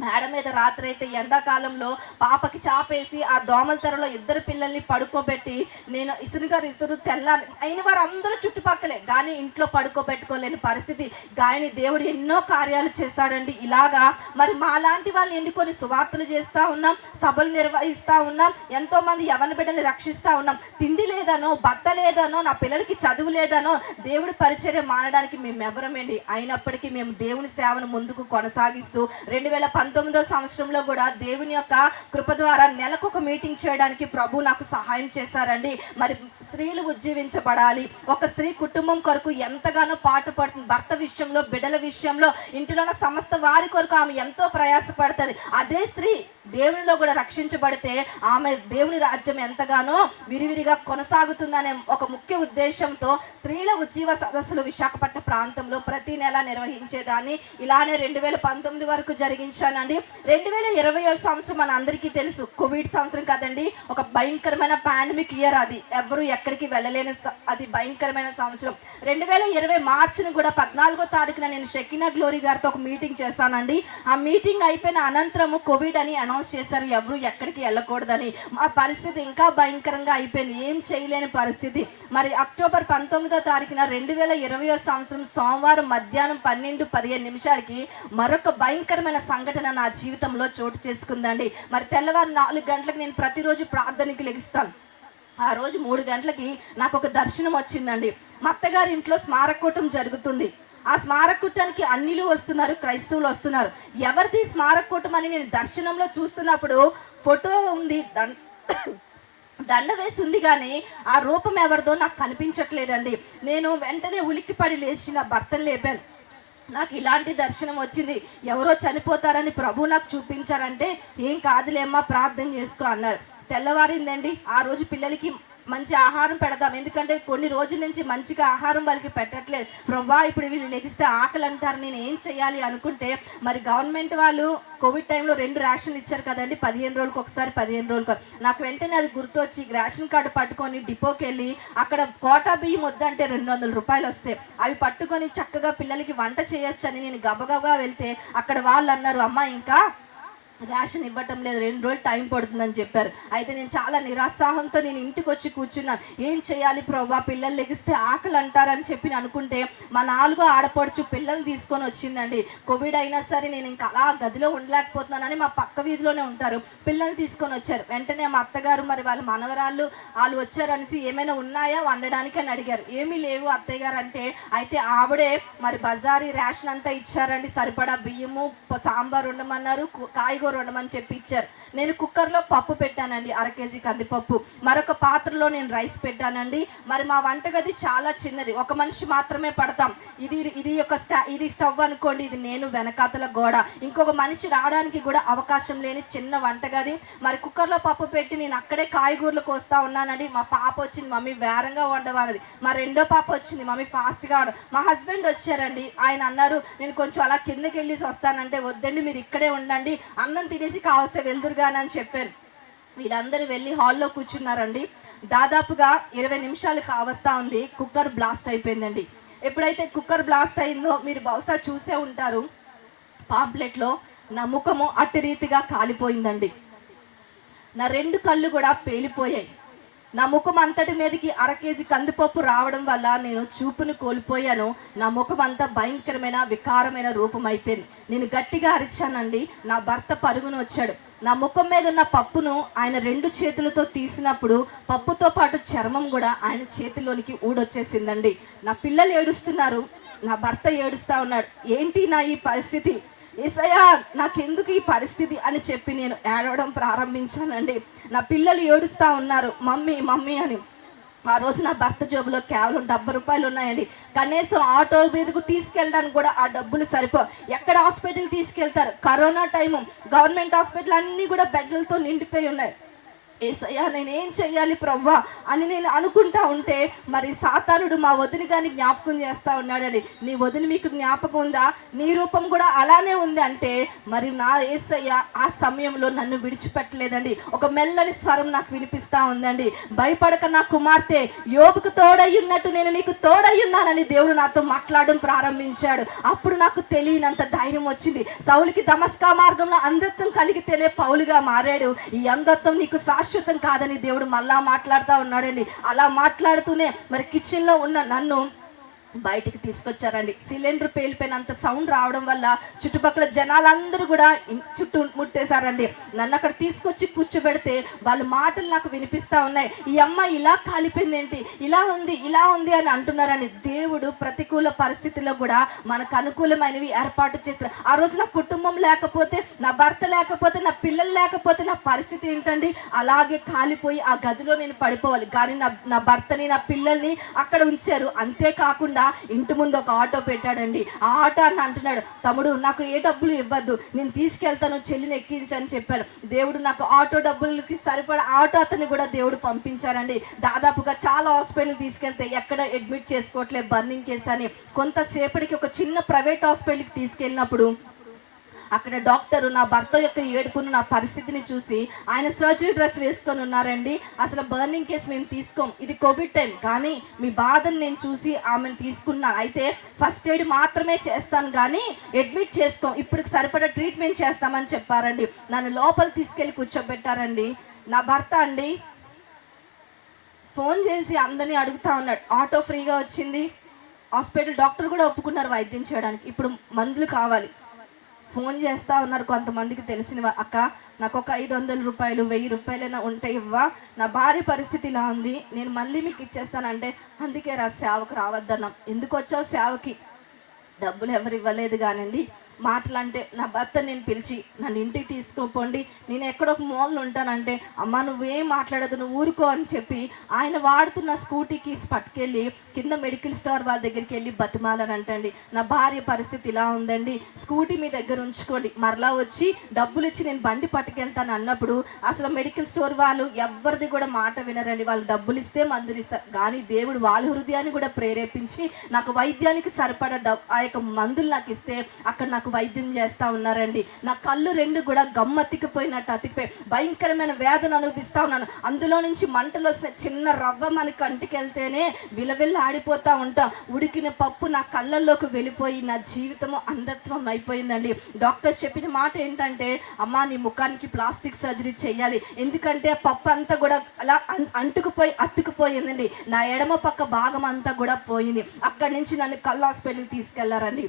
మేడ మీద రాత్రి అయితే ఎండాకాలంలో పాపకి చాపేసి ఆ దోమల తెరలో ఇద్దరు పిల్లల్ని పడుకోబెట్టి నేను ఇసురు తెల్లాలి అయిన వారు అందరూ చుట్టుపక్కలే, కానీ ఇంట్లో పడుకోబెట్టుకోలేని పరిస్థితి. గాయని దేవుడు ఎన్నో కార్యాలు చేస్తాడండి. ఇలాగా మరి మాలాంటి వాళ్ళు ఎన్నుకొని సువార్తలు చేస్తూ ఉన్నాం, సభలు నిర్వహిస్తూ ఉన్నాం, ఎంతో మంది యవన బిడ్డలు రక్షిస్తూ ఉన్నాం. తిండి లేదనో, బట్ట లేదనో, నా పిల్లలకి చదువు లేదనో దేవుడి పరిచర్య మానడానికి మేము ఎవరమేండి. అయినప్పటికీ మేము దేవుని సేవను ముందుకు కొనసాగిస్తూ 2019వ సంవత్సరంలో కూడా దేవుని యొక్క కృప ద్వారా నెలకొక మీటింగ్ చేయడానికి ప్రభు నాకు సహాయం చేశారండి. మరి స్త్రీలు ఉజ్జీవించబడాలి. ఒక స్త్రీ కుటుంబం కొరకు ఎంతగానో పాటు పడుతుంది. భర్త విషయంలో, బిడ్డల విషయంలో, ఇంటిలో ఉన్న సమస్త వారి కొరకు ఆమె ఎంతో ప్రయాసపడుతుంది. అదే స్త్రీ దేవునిలో కూడా రక్షించబడితే ఆమె దేవుని రాజ్యం ఎంతగానో విరివిరిగా కొనసాగుతుందనే ఒక ముఖ్య ఉద్దేశంతో స్త్రీల ఉజ్జీవ సదస్సులు విశాఖపట్నం ప్రాంతంలో ప్రతి నెల నిర్వహించేదాన్ని. ఇలానే 2019 వరకు జరిగించానండి. 2020 సంవత్సరం మన అందరికీ తెలుసు, కోవిడ్ సంవత్సరం కదండి. ఒక భయంకరమైన పాండమిక్ ఇయర్. అది ఎవరు ఎక్కడికి వెళ్ళలేని అది భయంకరమైన సంవత్సరం. 2020 మార్చిని కూడా 14వ తారీఖున నేను షకీనా గ్లోరీ గారితో ఒక మీటింగ్ చేశానండి. ఆ మీటింగ్ అయిపోయిన అనంతరము కోవిడ్ అని అనౌన్స్ చేశారు, ఎవరు ఎక్కడికి వెళ్ళకూడదని. మా పరిస్థితి ఇంకా భయంకరంగా అయిపోయింది, ఏం చేయలేని పరిస్థితి. మరి అక్టోబర్ 19వ తారీఖున 2020 సంవత్సరం సోమవారం మధ్యాహ్నం 12:15 మరొక భయంకరమైన సంఘటన నా జీవితంలో చోటు చేసుకుందండి. మరి తెల్లవారు 4 గంటలకు నేను ప్రతిరోజు ప్రార్థనకి లెగిస్తాను. ఆ రోజు 3 గంటలకి నాకు ఒక దర్శనం వచ్చిందండి. మా అత్తగారి ఇంట్లో స్మారకూటం జరుగుతుంది. ఆ స్మారకూటానికి అన్నిలు వస్తున్నారు, క్రైస్తవులు వస్తున్నారు. ఎవరిది స్మారకూటం అని నేను దర్శనంలో చూస్తున్నప్పుడు ఫోటో ఉంది, దండ వేసి ఉంది, కానీ ఆ రూపం ఎవరిదో నాకు కనిపించట్లేదండి. నేను వెంటనే ఉలిక్కిపడి లేచి నా భర్తను లేపాను. నాకు ఇలాంటి దర్శనం వచ్చింది, ఎవరో చనిపోతారని ప్రభు నాకు చూపించారంటే, ఏం కాదులేమ్మా ప్రార్థన చేసుకో అన్నారు. తెల్లవారిందండి. ఆ రోజు పిల్లలకి మంచి ఆహారం పెడదాం, ఎందుకంటే కొన్ని రోజుల నుంచి మంచిగా ఆహారం వాళ్ళకి పెట్టట్లేదు. ప్రభా ఇప్పుడు వీళ్ళు లెగిస్తే ఆకలి అంటారు, నేను ఏం చేయాలి అనుకుంటే, మరి గవర్నమెంట్ వాళ్ళు కోవిడ్ టైంలో 2 రేషన్లు ఇచ్చారు కదండి, 15 రోజులకు ఒకసారి 15 రోజులకు. నాకు వెంటనే అది గుర్తొచ్చి రేషన్ కార్డు పట్టుకొని డిపోకి వెళ్ళి అక్కడ కోటా బియ్యం వద్దంటే 200 రూపాయలు వస్తాయి, అవి పట్టుకొని చక్కగా పిల్లలకి వంట చేయొచ్చని నేను గబగబా వెళ్తే అక్కడ వాళ్ళు అన్నారు, అమ్మ ఇంకా రేషన్ ఇవ్వటం లేదు, 2 రోజులు టైం పడుతుందని చెప్పారు. అయితే నేను చాలా నిరాశాహంతో నేను ఇంటికి వచ్చి కూర్చున్నాను. ఏం చేయాలి ప్రభా, పిల్లలు లెగిస్తే ఆకలి అంటారని చెప్పి అనుకుంటే మా 4వ ఆడపడుచు పిల్లలు తీసుకొని వచ్చిందండి. కోవిడ్ అయినా సరే నేను ఇంకా అలా గదిలో ఉండలేకపోతున్నానని మా పక్క వీధిలోనే ఉంటారు, పిల్లలు తీసుకొని వచ్చారు. వెంటనే మా అత్తగారు మరి వాళ్ళ మనవరాళ్ళు వాళ్ళు వచ్చారనేసి ఏమైనా ఉన్నాయా వండడానికి అని అడిగారు. ఏమీ లేవు అత్తయ్య గారు అంటే, అయితే ఆవిడే మరి బజారీ రేషన్ అంతా ఇచ్చారండి. సరిపడా బియ్యము, సాంబార్ ఉండమన్నారు, కాయగూర ఉండమని చెప్పి ఇచ్చారు. నేను కుక్కర్లో పప్పు పెట్టానండి, 1/2 కేజీ కందిపప్పు. మరొక పాత్రలో నేను రైస్ పెట్టానండి. మరి మా వంటగది చాలా చిన్నది, ఒక మనిషి మాత్రమే పడతాం. ఇది స్టవ్ అనుకోండి, ఇది నేను వెనకాతల గోడ, ఇంకొక మనిషి రావడానికి కూడా అవకాశం లేని చిన్న వంటగది. మరి కుక్కర్లో పప్పు పెట్టి నేను అక్కడే కాయగూరలు కోస్తా ఉన్నానండి. మా పాప వచ్చింది, మమ్మీ వేరంగా వండవన్నది. మా రెండో పాప వచ్చింది, మమ్మీ ఫాస్ట్గా వండు. మా హస్బెండ్ వచ్చారండి, ఆయన అన్నారు నేను కొంచెం అలా కిందకి వెళ్ళి వస్తానంటే, వద్దండి మీరు ఇక్కడే ఉండండి, అన్నం తినేసి కావస్తే వెళ్తురుగానని చెప్పారు. వీళ్ళందరూ వెళ్ళి హాల్లో కూర్చున్నారండి. దాదాపుగా 20 నిమిషాలు కావస్తా ఉంది, కుక్కర్ బ్లాస్ట్ అయిపోయిందండి. ఎప్పుడైతే కుక్కర్ బ్లాస్ట్ అయిందో మీరు బహుశా చూసే ఉంటారు, పాంప్లెట్లో నా ముఖము అట్టి రీతిగా కాలిపోయిందండి. నా 2 కళ్ళు కూడా పేలిపోయాయి. నా ముఖం అంతటి మీదకి 1/2 కేజీ కందిపప్పు రావడం వల్ల నేను చూపును కోల్పోయాను. నా ముఖం అంతా భయంకరమైన వికారమైన రూపం అయిపోయింది. నేను గట్టిగా అరిచానండి. నా భర్త పరుగును వచ్చాడు. నా ముఖం మీద ఉన్న పప్పును ఆయన 2 చేతులతో తీసినప్పుడు పప్పుతో పాటు చర్మం కూడా ఆయన చేతిలోనికి ఊడొచ్చేసిందండి. నా పిల్లలు ఏడుస్తున్నారు, నా భర్త ఏడుస్తా ఉన్నాడు. ఏంటి నా ఈ పరిస్థితి, యేసయ్యా నాకెందుకు ఈ పరిస్థితి అని చెప్పి నేను ఏడవడం ప్రారంభించానండి. నా పిల్లలు ఏడుస్తూ ఉన్నారు, మమ్మీ మమ్మీ అని. ఆ రోజు నా భర్త జోబులో కేవలం 70 రూపాయలు ఉన్నాయండి. కనీసం ఆటో మీదకు తీసుకెళ్ళడానికి కూడా ఆ డబ్బులు సరిపో. ఎక్కడ హాస్పిటల్ తీసుకెళ్తారు, కరోనా టైము, గవర్నమెంట్ హాస్పిటల్ అన్నీ కూడా బెడ్లతో నిండిపోయి ఉన్నాయి. ఏసయ్యా నేనేం చెయ్యాలి ప్రవ్వా అని నేను అనుకుంటా ఉంటే మరి సాతానుడు మా వదిని గారిని జ్ఞాపకం చేస్తా ఉన్నాడని. నీ వదిని మీకు జ్ఞాపకం ఉందా, నీ రూపం కూడా అలానే ఉంది అంటే మరి నా ఏసయ్య ఆ సమయంలో నన్ను విడిచిపెట్టలేదండి. ఒక మెల్లని స్వరం నాకు వినిపిస్తా ఉందండి, భయపడక నా కుమార్తె, యోబుకు తోడయ్యున్నట్టు నేను నీకు తోడయ్యున్నానని దేవుడు నాతో మాట్లాడడం ప్రారంభించాడు. అప్పుడు నాకు తెలియనంత ధైర్యం వచ్చింది. సౌలుకి దమస్కా మార్గంలో అంధత్వం కలిగితేనే పౌలుగా మారాడు. ఈ అంధత్వం నీకు శాశ్వతం కాదని దేవుడు మళ్ళా మాట్లాడుతూ ఉన్నాడండి. అలా మాట్లాడుతూనే మరి కిచెన్లో ఉన్న నన్ను బయటికి తీసుకొచ్చారండి. సిలిండర్ పేలిపోయినంత సౌండ్ రావడం వల్ల చుట్టుపక్కల జనాలందరూ కూడా చుట్టూ ముట్టేశారండి. నన్ను అక్కడ తీసుకొచ్చి కూర్చోబెడితే వాళ్ళ మాటలు నాకు వినిపిస్తూ ఉన్నాయి. ఈ అమ్మ ఇలా కాలిపోయింది ఏంటి, ఇలా ఉంది అని అంటున్నారని. దేవుడు ప్రతికూల పరిస్థితుల్లో కూడా మనకు అనుకూలమైనవి ఏర్పాటు చేస్తారు. ఆ రోజు నా కుటుంబం లేకపోతే, నా భర్త లేకపోతే, నా పిల్లలు లేకపోతే నా పరిస్థితి ఏంటండి? అలాగే కాలిపోయి ఆ గదిలో నేను పడిపోవాలి. కానీ నా భర్తని, నా పిల్లల్ని అక్కడ ఉంచారు. అంతేకాకుండా ఇంటి ముందు ఒక ఆటో పెట్టాడండి. ఆ ఆటో అని అంటున్నాడు, తమ్ముడు నాకు ఏ డబ్బులు ఇవ్వద్దు, నేను తీసుకెళ్తాను, చెల్లిని ఎక్కించని చెప్పాడు. దేవుడు నాకు ఆటో డబ్బులకి సరిపడా ఆటో అతన్ని కూడా దేవుడు పంపించారండి. దాదాపుగా చాలా హాస్పిటల్ తీసుకెళ్తే ఎక్కడ అడ్మిట్ చేసుకోవట్లేదు, బర్నింగ్ కేసు అని. కొంతసేపటికి ఒక చిన్న ప్రైవేట్ హాస్పిటల్కి తీసుకెళ్ళినప్పుడు అక్కడ డాక్టరు నా భర్త యొక్క ఏడుపును, నా పరిస్థితిని చూసి ఆయన సర్జరీ డ్రెస్ వేసుకొని ఉన్నారండి. అసలు బర్నింగ్ కేసు మేము తీసుకోం, ఇది కోవిడ్ టైం, కానీ మీ బాధను నేను చూసి ఆమెను తీసుకున్నాను. అయితే ఫస్ట్ ఎయిడ్ మాత్రమే చేస్తాను కానీ అడ్మిట్ చేసుకోం, ఇప్పటికి సరిపడా ట్రీట్మెంట్ చేస్తామని చెప్పారండి. నన్ను లోపల తీసుకెళ్ళి కూర్చోబెట్టారండి. నా భర్త అండి ఫోన్ చేసి అందరినీ అడుగుతా ఉన్నాడు, ఆటో ఫ్రీగా వచ్చింది, హాస్పిటల్ డాక్టర్ కూడా ఒప్పుకున్నారు వైద్యం చేయడానికి, ఇప్పుడు మందులు కావాలి. ఫోన్ చేస్తూ ఉన్నారు కొంతమందికి తెలిసిన, అక్క నాకు ఒక 500 రూపాయలు 1000 రూపాయలైనా ఉంటే ఇవ్వా, నా భార్య పరిస్థితి ఇలా ఉంది, నేను మళ్ళీ మీకు ఇచ్చేస్తానంటే, అందుకే సేవకు రావద్దన్నాం. ఎందుకు వచ్చావు సేవకి? డబ్బులు ఎవరు ఇవ్వలేదు కానండి, మాటలంటే నా భర్త నేను పిలిచి నన్ను ఇంటికి తీసుకోపోండి, నేను ఎక్కడొక మూలలో ఉంటానంటే, అమ్మ నువ్వేం మాట్లాడదు, నువ్వు ఊరుకో అని చెప్పి ఆయన వాడుతున్న స్కూటీకి పట్టుకెళ్ళి కింద మెడికల్ స్టోర్ వాళ్ళ దగ్గరికి వెళ్ళి బతిమాలని అంటండి, నా భార్య పరిస్థితి ఇలా ఉందండి, స్కూటీ మీ దగ్గర ఉంచుకోండి, మరలా వచ్చి డబ్బులు ఇచ్చి నేను బండి పట్టుకెళ్తాను అన్నప్పుడు అసలు మెడికల్ స్టోర్ వాళ్ళు ఎవరిది కూడా మాట వినరండి. వాళ్ళు డబ్బులు ఇస్తే మందులు ఇస్తారు, కానీ దేవుడు వాళ్ళ హృదయాన్ని కూడా ప్రేరేపించి నాకు వైద్యానికి సరిపడా ఆ యొక్క మందులు నాకు ఇస్తే అక్కడ నాకు వైద్యం చేస్తూ ఉన్నారండి. నా కళ్ళు 2 కూడా గమ్మతికిపోయినట్టు అతికిపోయి భయంకరమైన వేదన అనుభవిస్తూ ఉన్నాను. అందులో నుంచి మంటలు వస్తున్న చిన్న రవ్వ మన కంటికి వెళ్తేనే విలవిల్ల ఆడిపోతూ ఉంటాం. ఉడికిన పప్పు నా కళ్ళల్లోకి వెళ్ళిపోయి నా జీవితము అంధత్వం అయిపోయిందండి. డాక్టర్స్ చెప్పిన మాట ఏంటంటే, అమ్మా నీ ముఖానికి ప్లాస్టిక్ సర్జరీ చేయాలి, ఎందుకంటే పప్పు అంతా కూడా అలా అంటుకుపోయి అతుకుపోయిందండి. నా ఎడమ పక్క భాగం అంతా కూడా పోయింది. అక్కడి నుంచి నన్ను కళ్ళు హాస్పిటల్కి తీసుకెళ్లారండి.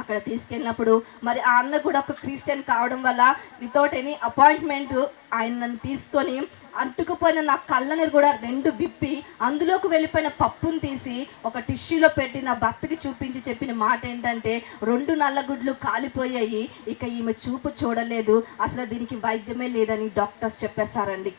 అక్కడ తీసుకెళ్ళినప్పుడు మరి ఆ అన్న కూడా ఒక క్రిస్టియన్ కావడం వల్ల వితౌట్ ఎనీ అపాయింట్మెంట్ ఆయన నన్ను తీసుకొని అంటుకుపోయిన నా కళ్ళని కూడా 2 విప్పి అందులోకి వెళ్ళిపోయిన పప్పును తీసి ఒక టిష్యూలో పెట్టి నా భర్తకి చూపించి చెప్పిన మాట ఏంటంటే, 2 నల్లగుడ్లు కాలిపోయాయి, ఇక ఈమె చూపు చూడలేదు, అసలు దీనికి వైద్యమే లేదని డాక్టర్స్ చెప్పేశారండి.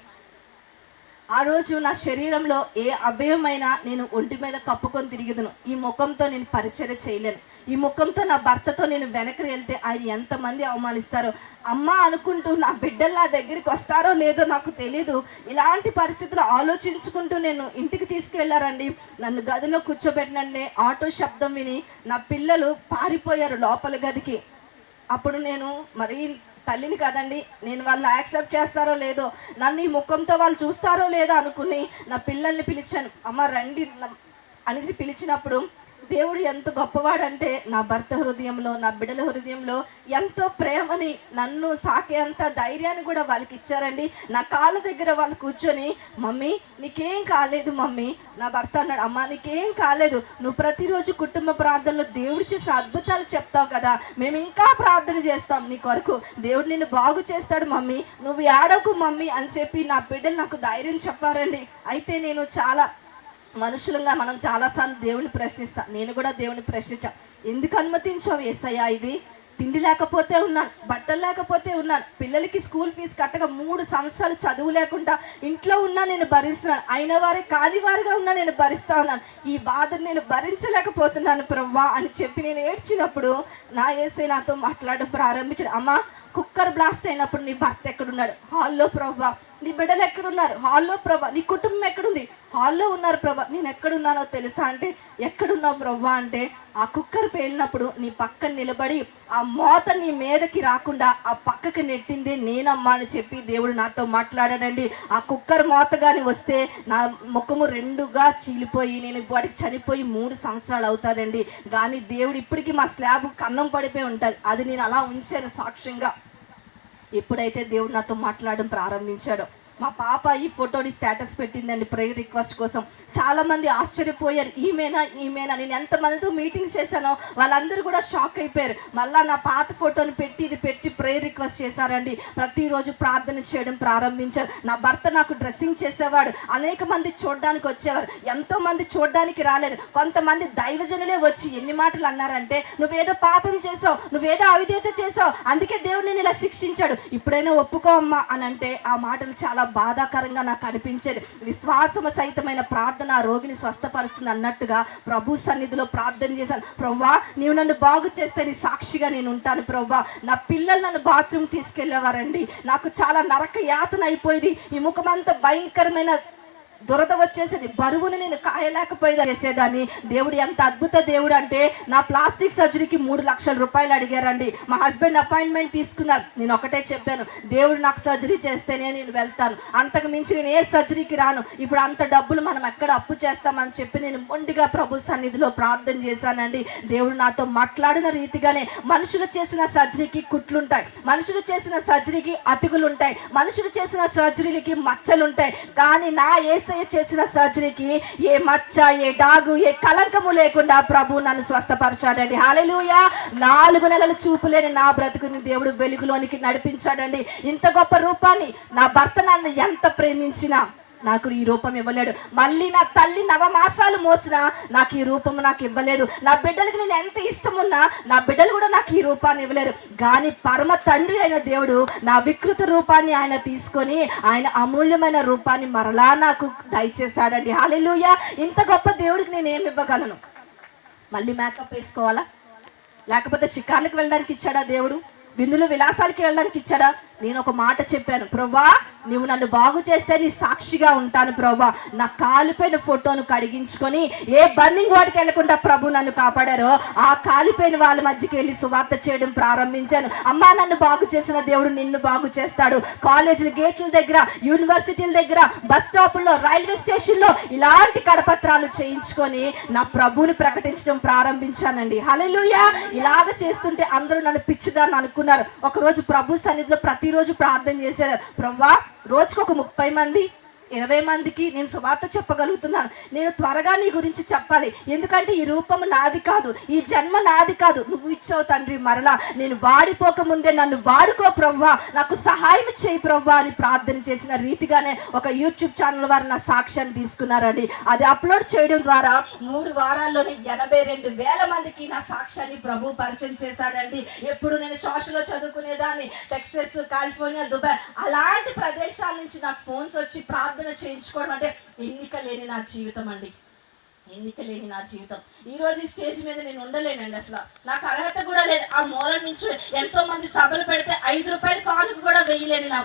ఆ రోజు నా శరీరంలో ఏ అవయవమైనా నేను ఒంటి మీద కప్పుకొని తిరిగిదును, ఈ ముఖంతో నేను పరిచర్య చేయలేను, ఈ ముఖంతో నా భర్తతో నేను వెనక్కి వెళ్తే ఆయన ఎంతమంది అవమానిస్తారో, అమ్మ అనుకుంటూ నా బిడ్డలు నా దగ్గరికి వస్తారో లేదో నాకు తెలీదు. ఇలాంటి పరిస్థితులు ఆలోచించుకుంటూ నేను ఇంటికి తీసుకువెళ్ళారండి. నన్ను గదిలో కూర్చోబెట్టినంటే ఆటో శబ్దం విని నా పిల్లలు పారిపోయారు లోపల గదికి. అప్పుడు నేను మరి తల్లిని కదండి, నేను వాళ్ళు యాక్సెప్ట్ చేస్తారో లేదో, నన్ను ఈ ముఖంతో వాళ్ళు చూస్తారో లేదో అనుకుని నా పిల్లల్ని పిలిచాను. అమ్మ రండి అనేసి పిలిచినప్పుడు దేవుడు ఎంత గొప్పవాడంటే నా భర్త హృదయంలో, నా బిడ్డల హృదయంలో ఎంతో ప్రేమని, నన్ను సాకేంత ధైర్యాన్ని కూడా వాళ్ళకి ఇచ్చారండి. నా కాళ్ళ దగ్గర వాళ్ళు కూర్చొని, మమ్మీ నీకేం కాలేదు మమ్మీ. నా భర్త అన్నాడు, అమ్మ నీకేం కాలేదు, నువ్వు ప్రతిరోజు కుటుంబ ప్రార్థనలో దేవుడు చేసిన అద్భుతాలు చెప్తావు కదా, మేము ఇంకా ప్రార్థన చేస్తాం నీ కొరకు, దేవుడు నిన్ను బాగు చేస్తాడు మమ్మీ, నువ్వు ఏడవకు మమ్మీ అని చెప్పి నా బిడ్డలు నాకు ధైర్యం చెప్పారండి. అయితే నేను చాలా మనుషులంగా మనం చాలాసార్లు దేవుని ప్రశ్నిస్తాం. నేను కూడా దేవుని ప్రశ్నించాను, ఎందుకు అనుమతించావు యేసయ్యా ఇది? తిండి లేకపోతే ఉన్నాను, బట్టలు లేకపోతే ఉన్నాను, పిల్లలకి స్కూల్ ఫీజు కట్టగా 3 సంవత్సరాలు చదువు లేకుండా ఇంట్లో ఉన్నా నేను భరిస్తున్నాను, అయిన వారే కాని వారిగా ఉన్నా నేను భరిస్తా ఉన్నాను, ఈ బాధను నేను భరించలేకపోతున్నాను ప్రభువా అని చెప్పి నేను ఏడ్చినప్పుడు నా యేసయ్య నాతో మాట్లాడడం ప్రారంభించాడు. అమ్మ కుక్కర్ బ్లాస్ట్ అయినప్పుడు నీ భర్త ఎక్కడున్నాడు? హాల్లో ప్రభువా. నీ బిడ్డలు ఎక్కడున్నారు? హాల్లో. ప్రభా నీ కుటుంబం ఎక్కడుంది? హాల్లో ఉన్నారు. ప్రభా నేను ఎక్కడున్నానో తెలుసా అంటే, ఎక్కడున్నావు ప్రభా అంటే, ఆ కుక్కర్ పేలినప్పుడు నీ పక్కన నిలబడి ఆ మోత నీ మీదకి రాకుండా ఆ పక్కకి నెట్టింది నేనమ్మా అని చెప్పి దేవుడు నాతో మాట్లాడాడండి. ఆ కుక్కర్ మోత కానీ వస్తే నా ముఖము రెండుగా చీలిపోయి నేను వాడికి చనిపోయి 3 సంవత్సరాలు అవుతుందండి. కానీ దేవుడు ఇప్పటికీ మా స్లాబ్ కన్నం పడిపోయి ఉంటుంది. అది నేను అలా ఉంచాను సాక్ష్యంగా. ఎప్పుడైతే దేవుడు నాతో మాట్లాడడం ప్రారంభించాడో, మా పాప ఈ ఫోటోని స్టేటస్ పెట్టిందండి ప్రేయర్ రిక్వెస్ట్ కోసం. చాలామంది ఆశ్చర్యపోయారు, ఈమెనా నేను ఎంతమందితో మీటింగ్స్ చేశానో వాళ్ళందరూ కూడా షాక్ అయిపోయారు. మళ్ళీ నా పాత ఫోటోని పెట్టి ప్రేయర్ రిక్వెస్ట్ చేశారండి. ప్రతిరోజు ప్రార్థన చేయడం ప్రారంభించారు. నా భర్త నాకు డ్రెస్సింగ్ చేసేవాడు. అనేక మంది చూడడానికి వచ్చేవారు. ఎంతోమంది చూడడానికి రాలేదు. కొంతమంది దైవజనులే వచ్చి ఎన్ని మాటలు అన్నారంటే, నువ్వేదో పాపం చేసావు, నువ్వేదో అవిధేయత చేసావు, అందుకే దేవుడు నేను ఇలా శిక్షించాడు, ఇప్పుడైనా ఒప్పుకో అమ్మా అని అంటే ఆ మాటలు చాలా బాధాకరంగా నాకు అనిపించేది. విశ్వాసమ సహితమైన ప్రార్థన ఆ రోగిని స్వస్థపరుస్తుంది అన్నట్టుగా ప్రభు సన్నిధిలో ప్రార్థన చేశాను. ప్రవ్వా నీవు నన్ను బాగు చేస్తే నీ సాక్షిగా నేను ఉంటాను ప్రవ్వా. నా పిల్లలు నన్ను బాత్రూమ్ తీసుకెళ్లేవారండి. నాకు చాలా నరక యాతన అయిపోయింది. ఈ ముఖమంతా భయంకరమైన దురద వచ్చేసేది. బరువుని నేను కాయలేకపోయేదా చేసేదాన్ని. దేవుడు ఎంత అద్భుత దేవుడు అంటే, నా ప్లాస్టిక్ సర్జరీకి 3 లక్షల రూపాయలు అడిగారండి. మా హస్బెండ్ అపాయింట్మెంట్ తీసుకున్నారు. నేను ఒకటే చెప్పాను, దేవుడు నాకు సర్జరీ చేస్తేనే నేను వెళ్తాను, అంతకు మించి నేను ఏ సర్జరీకి రాను. ఇప్పుడు అంత డబ్బులు మనం ఎక్కడ అప్పు చేస్తామని చెప్పి నేను మొండిగా ప్రభు సన్నిధిలో ప్రార్థన చేశానండి. దేవుడు నాతో మాట్లాడిన రీతిగానే, మనుషులు చేసిన సర్జరీకి కుట్లుంటాయి, మనుషులు చేసిన సర్జరీకి అతుకులుంటాయి, మనుషులు చేసిన సర్జరీలకి మచ్చలుంటాయి. కానీ నా చేసిన సర్జరీకి ఏ మచ్చ, ఏ డాగు, ఏ కలంకము లేకుండా ప్రభు నన్ను స్వస్థపరచాడండి. హల్లెలూయా. 4 నెలలు చూపులేని నా బ్రతుకుని దేవుడు వెలుగులోనికి నడిపించాడండి. ఇంత గొప్ప రూపాన్ని నా భర్త నన్ను ఎంత ప్రేమించినా నాకు ఈ రూపం ఇవ్వలేడు. మళ్ళీ నా తల్లి 9 మాసాలు మోసినా నాకు ఈ రూపం నాకు ఇవ్వలేదు. నా బిడ్డలకు నేను ఎంత ఇష్టమున్నా నా బిడ్డలు కూడా నాకు ఈ రూపాన్ని ఇవ్వలేరు. కానీ పరమ తండ్రి అయిన దేవుడు నా వికృత రూపాన్ని ఆయన తీసుకొని ఆయన అమూల్యమైన రూపాన్ని మరలా నాకు దయచేశాడండి. హల్లెలూయా. ఇంత గొప్ప దేవుడికి నేను ఏమి ఇవ్వగలను? మళ్ళీ మేకప్ వేసుకోవాలా? లేకపోతే షికార్లకు వెళ్ళడానికి ఇచ్చాడా దేవుడు? విందులు విలాసాలకి వెళ్ళడానికి ఇచ్చాడా? నేను ఒక మాట చెప్పాను, ప్రభా నువ్వు నన్ను బాగు చేస్తే నీ సాక్షిగా ఉంటాను ప్రభా. నా కాలిపోయిన ఫోటోను కడిగించుకొని ఏ బర్నింగ్ వాడికి వెళ్ళకుండా ప్రభు నన్ను కాపాడారో ఆ కాలిపోయిన వాళ్ళ మధ్యకి వెళ్ళి సువార్త చేయడం ప్రారంభించాను. అమ్మా నన్ను బాగు చేసిన దేవుడు నిన్ను బాగు చేస్తాడు. కాలేజీల గేట్ల దగ్గర, యూనివర్సిటీల దగ్గర, బస్ స్టాపుల్లో, రైల్వే స్టేషన్లో ఇలాంటి కడపత్రాలు చేయించుకొని నా ప్రభువుని ప్రకటించడం ప్రారంభించానండి. హల్లెలూయా. ఇలాగ చేస్తుంటే అందరూ నన్ను పిచ్చిదాన్ని అనుకున్నారు. ఒకరోజు ప్రభు సన్నిధిలో ప్రతిరోజు ప్రార్థన చేశారు. ప్రభువా రోజుకు ఒక 30 మంది 20 మందికి నేను సువార్త చెప్పగలుగుతున్నాను. నేను త్వరగా నీ గురించి చెప్పాలి. ఎందుకంటే ఈ రూపం నాది కాదు, ఈ జన్మ నాది కాదు, నువ్వు ఇచ్చావు తండ్రి. మరలా నేను వాడిపోకముందే నన్ను వాడుకో ప్రవ్వా, నాకు సహాయం చేయి ప్రవ్వా అని ప్రార్థన చేసిన రీతిగానే ఒక యూట్యూబ్ ఛానల్ వారు నా సాక్ష్యాన్ని తీసుకున్నారండి. అది అప్లోడ్ చేయడం ద్వారా 3 వారాల్లోనే 82,000 మందికి నా సాక్ష్యాన్ని ప్రభు పరిచయం చేశాడండి. ఎప్పుడు నేను సోషల్లో చదువుకునేదాన్ని, టెక్సస్, కాలిఫోర్నియా, దుబాయ్ అలాంటి ప్రదేశాల నుంచి నాకు ఫోన్స్ వచ్చి ప్రార్థన చేయించుకోవడం అంటే ఎన్నిక లేని నా జీవితం అండి. ఎన్నిక లేని నా జీవితం. ఈ రోజు ఈ స్టేజ్ మీద నేను ఉండలేనండి. అసలు నాకు అర్హత కూడా లేదు. ఆ మూల నుంచి ఎంతో మంది సభలు పెడితే 5 రూపాయలు కానుక కూడా వేయలేని నా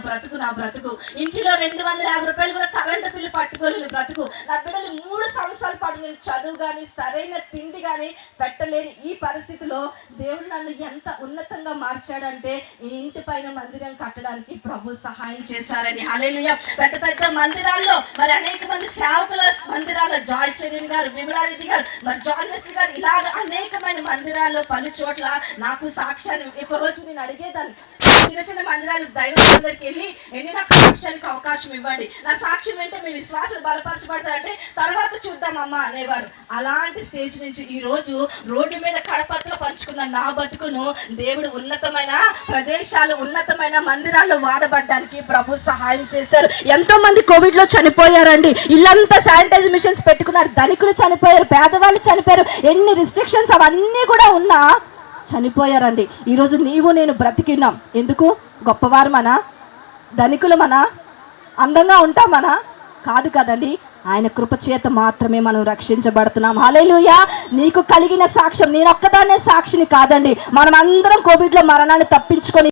బ్రతుకు. ఇంటిలో 250 రూపాయలు కూడా కరెంటు బిల్లు పట్టుకోలేని బ్రతుకు. నా బిడ్డలు 3 సంవత్సరాల పాటు నేను చదువు కానీ సరైన తిండి కానీ పెట్టలేని ఈ పరిస్థితిలో దేవుడు నన్ను ఎంత ఉన్నతంగా మార్చాడంటే ఈ ఇంటి పైన మందిరం కట్టడానికి ప్రభు సహాయం చేశారని. హల్లెలూయా. పెద్ద మందిరాల్లో మరి అనేక మంది సేవకుల మందిరాల్లో జాయ్ చరణ్ గారు, విమలారెడ్డి గారు, మరి జాన్ వెస్లీ గారు ఇలాగ అనేకమైన మందిరాల్లో పలు చోట్ల నాకు సాక్ష్యాన్ని ఒక రోజు నేను అడిగేదాన్ని. చిన్న మందిరాలు దైవజనులందరికి వెళ్ళి నాకు సాక్ష్యానికి అవకాశం ఇవ్వండి, నా సాక్ష్యం ఏంటో మీ విశ్వాసాలు బలపరచబడతారంటే తర్వాత చూద్దామమ్మా అనేవారు. అలాంటి స్టేజ్ నుంచి ఈ రోజు రోడ్డు మీద కడపత్రలు పంచుకున్న నా బతుకును దేవుడు ఉన్నతమైన ప్రదేశాలు, ఉన్నతమైన మందిరాల్లో వాడబడ్డానికి ప్రభు సహాయం చేశారు. ఎంతో మంది కోవిడ్ లో చనిపోయారండి. ఇల్లంతా శానిటైజర్ మిషన్స్ పెట్టుకున్నారు. ధనికులు చనిపోయారు, పేదవాళ్ళు చనిపోయారు. ఎన్ని రిస్ట్రిక్షన్స్ అవన్నీ కూడా ఉన్నా చనిపోయారండి. ఈరోజు నీవు నేను బ్రతికినాం. ఎందుకు? గొప్పవారు మన, ధనికులు మన, అందంగా ఉంటామనా? కాదు కదండి. ఆయన కృపచేత మాత్రమే మనం రక్షించబడుతున్నాం. హల్లెలూయా. నీకు కలిగిన సాక్ష్యం, నేను ఒక్కదాన్నే సాక్షిని కాదండి. మనం అందరం కోవిడ్లో మరణాన్ని తప్పించుకొని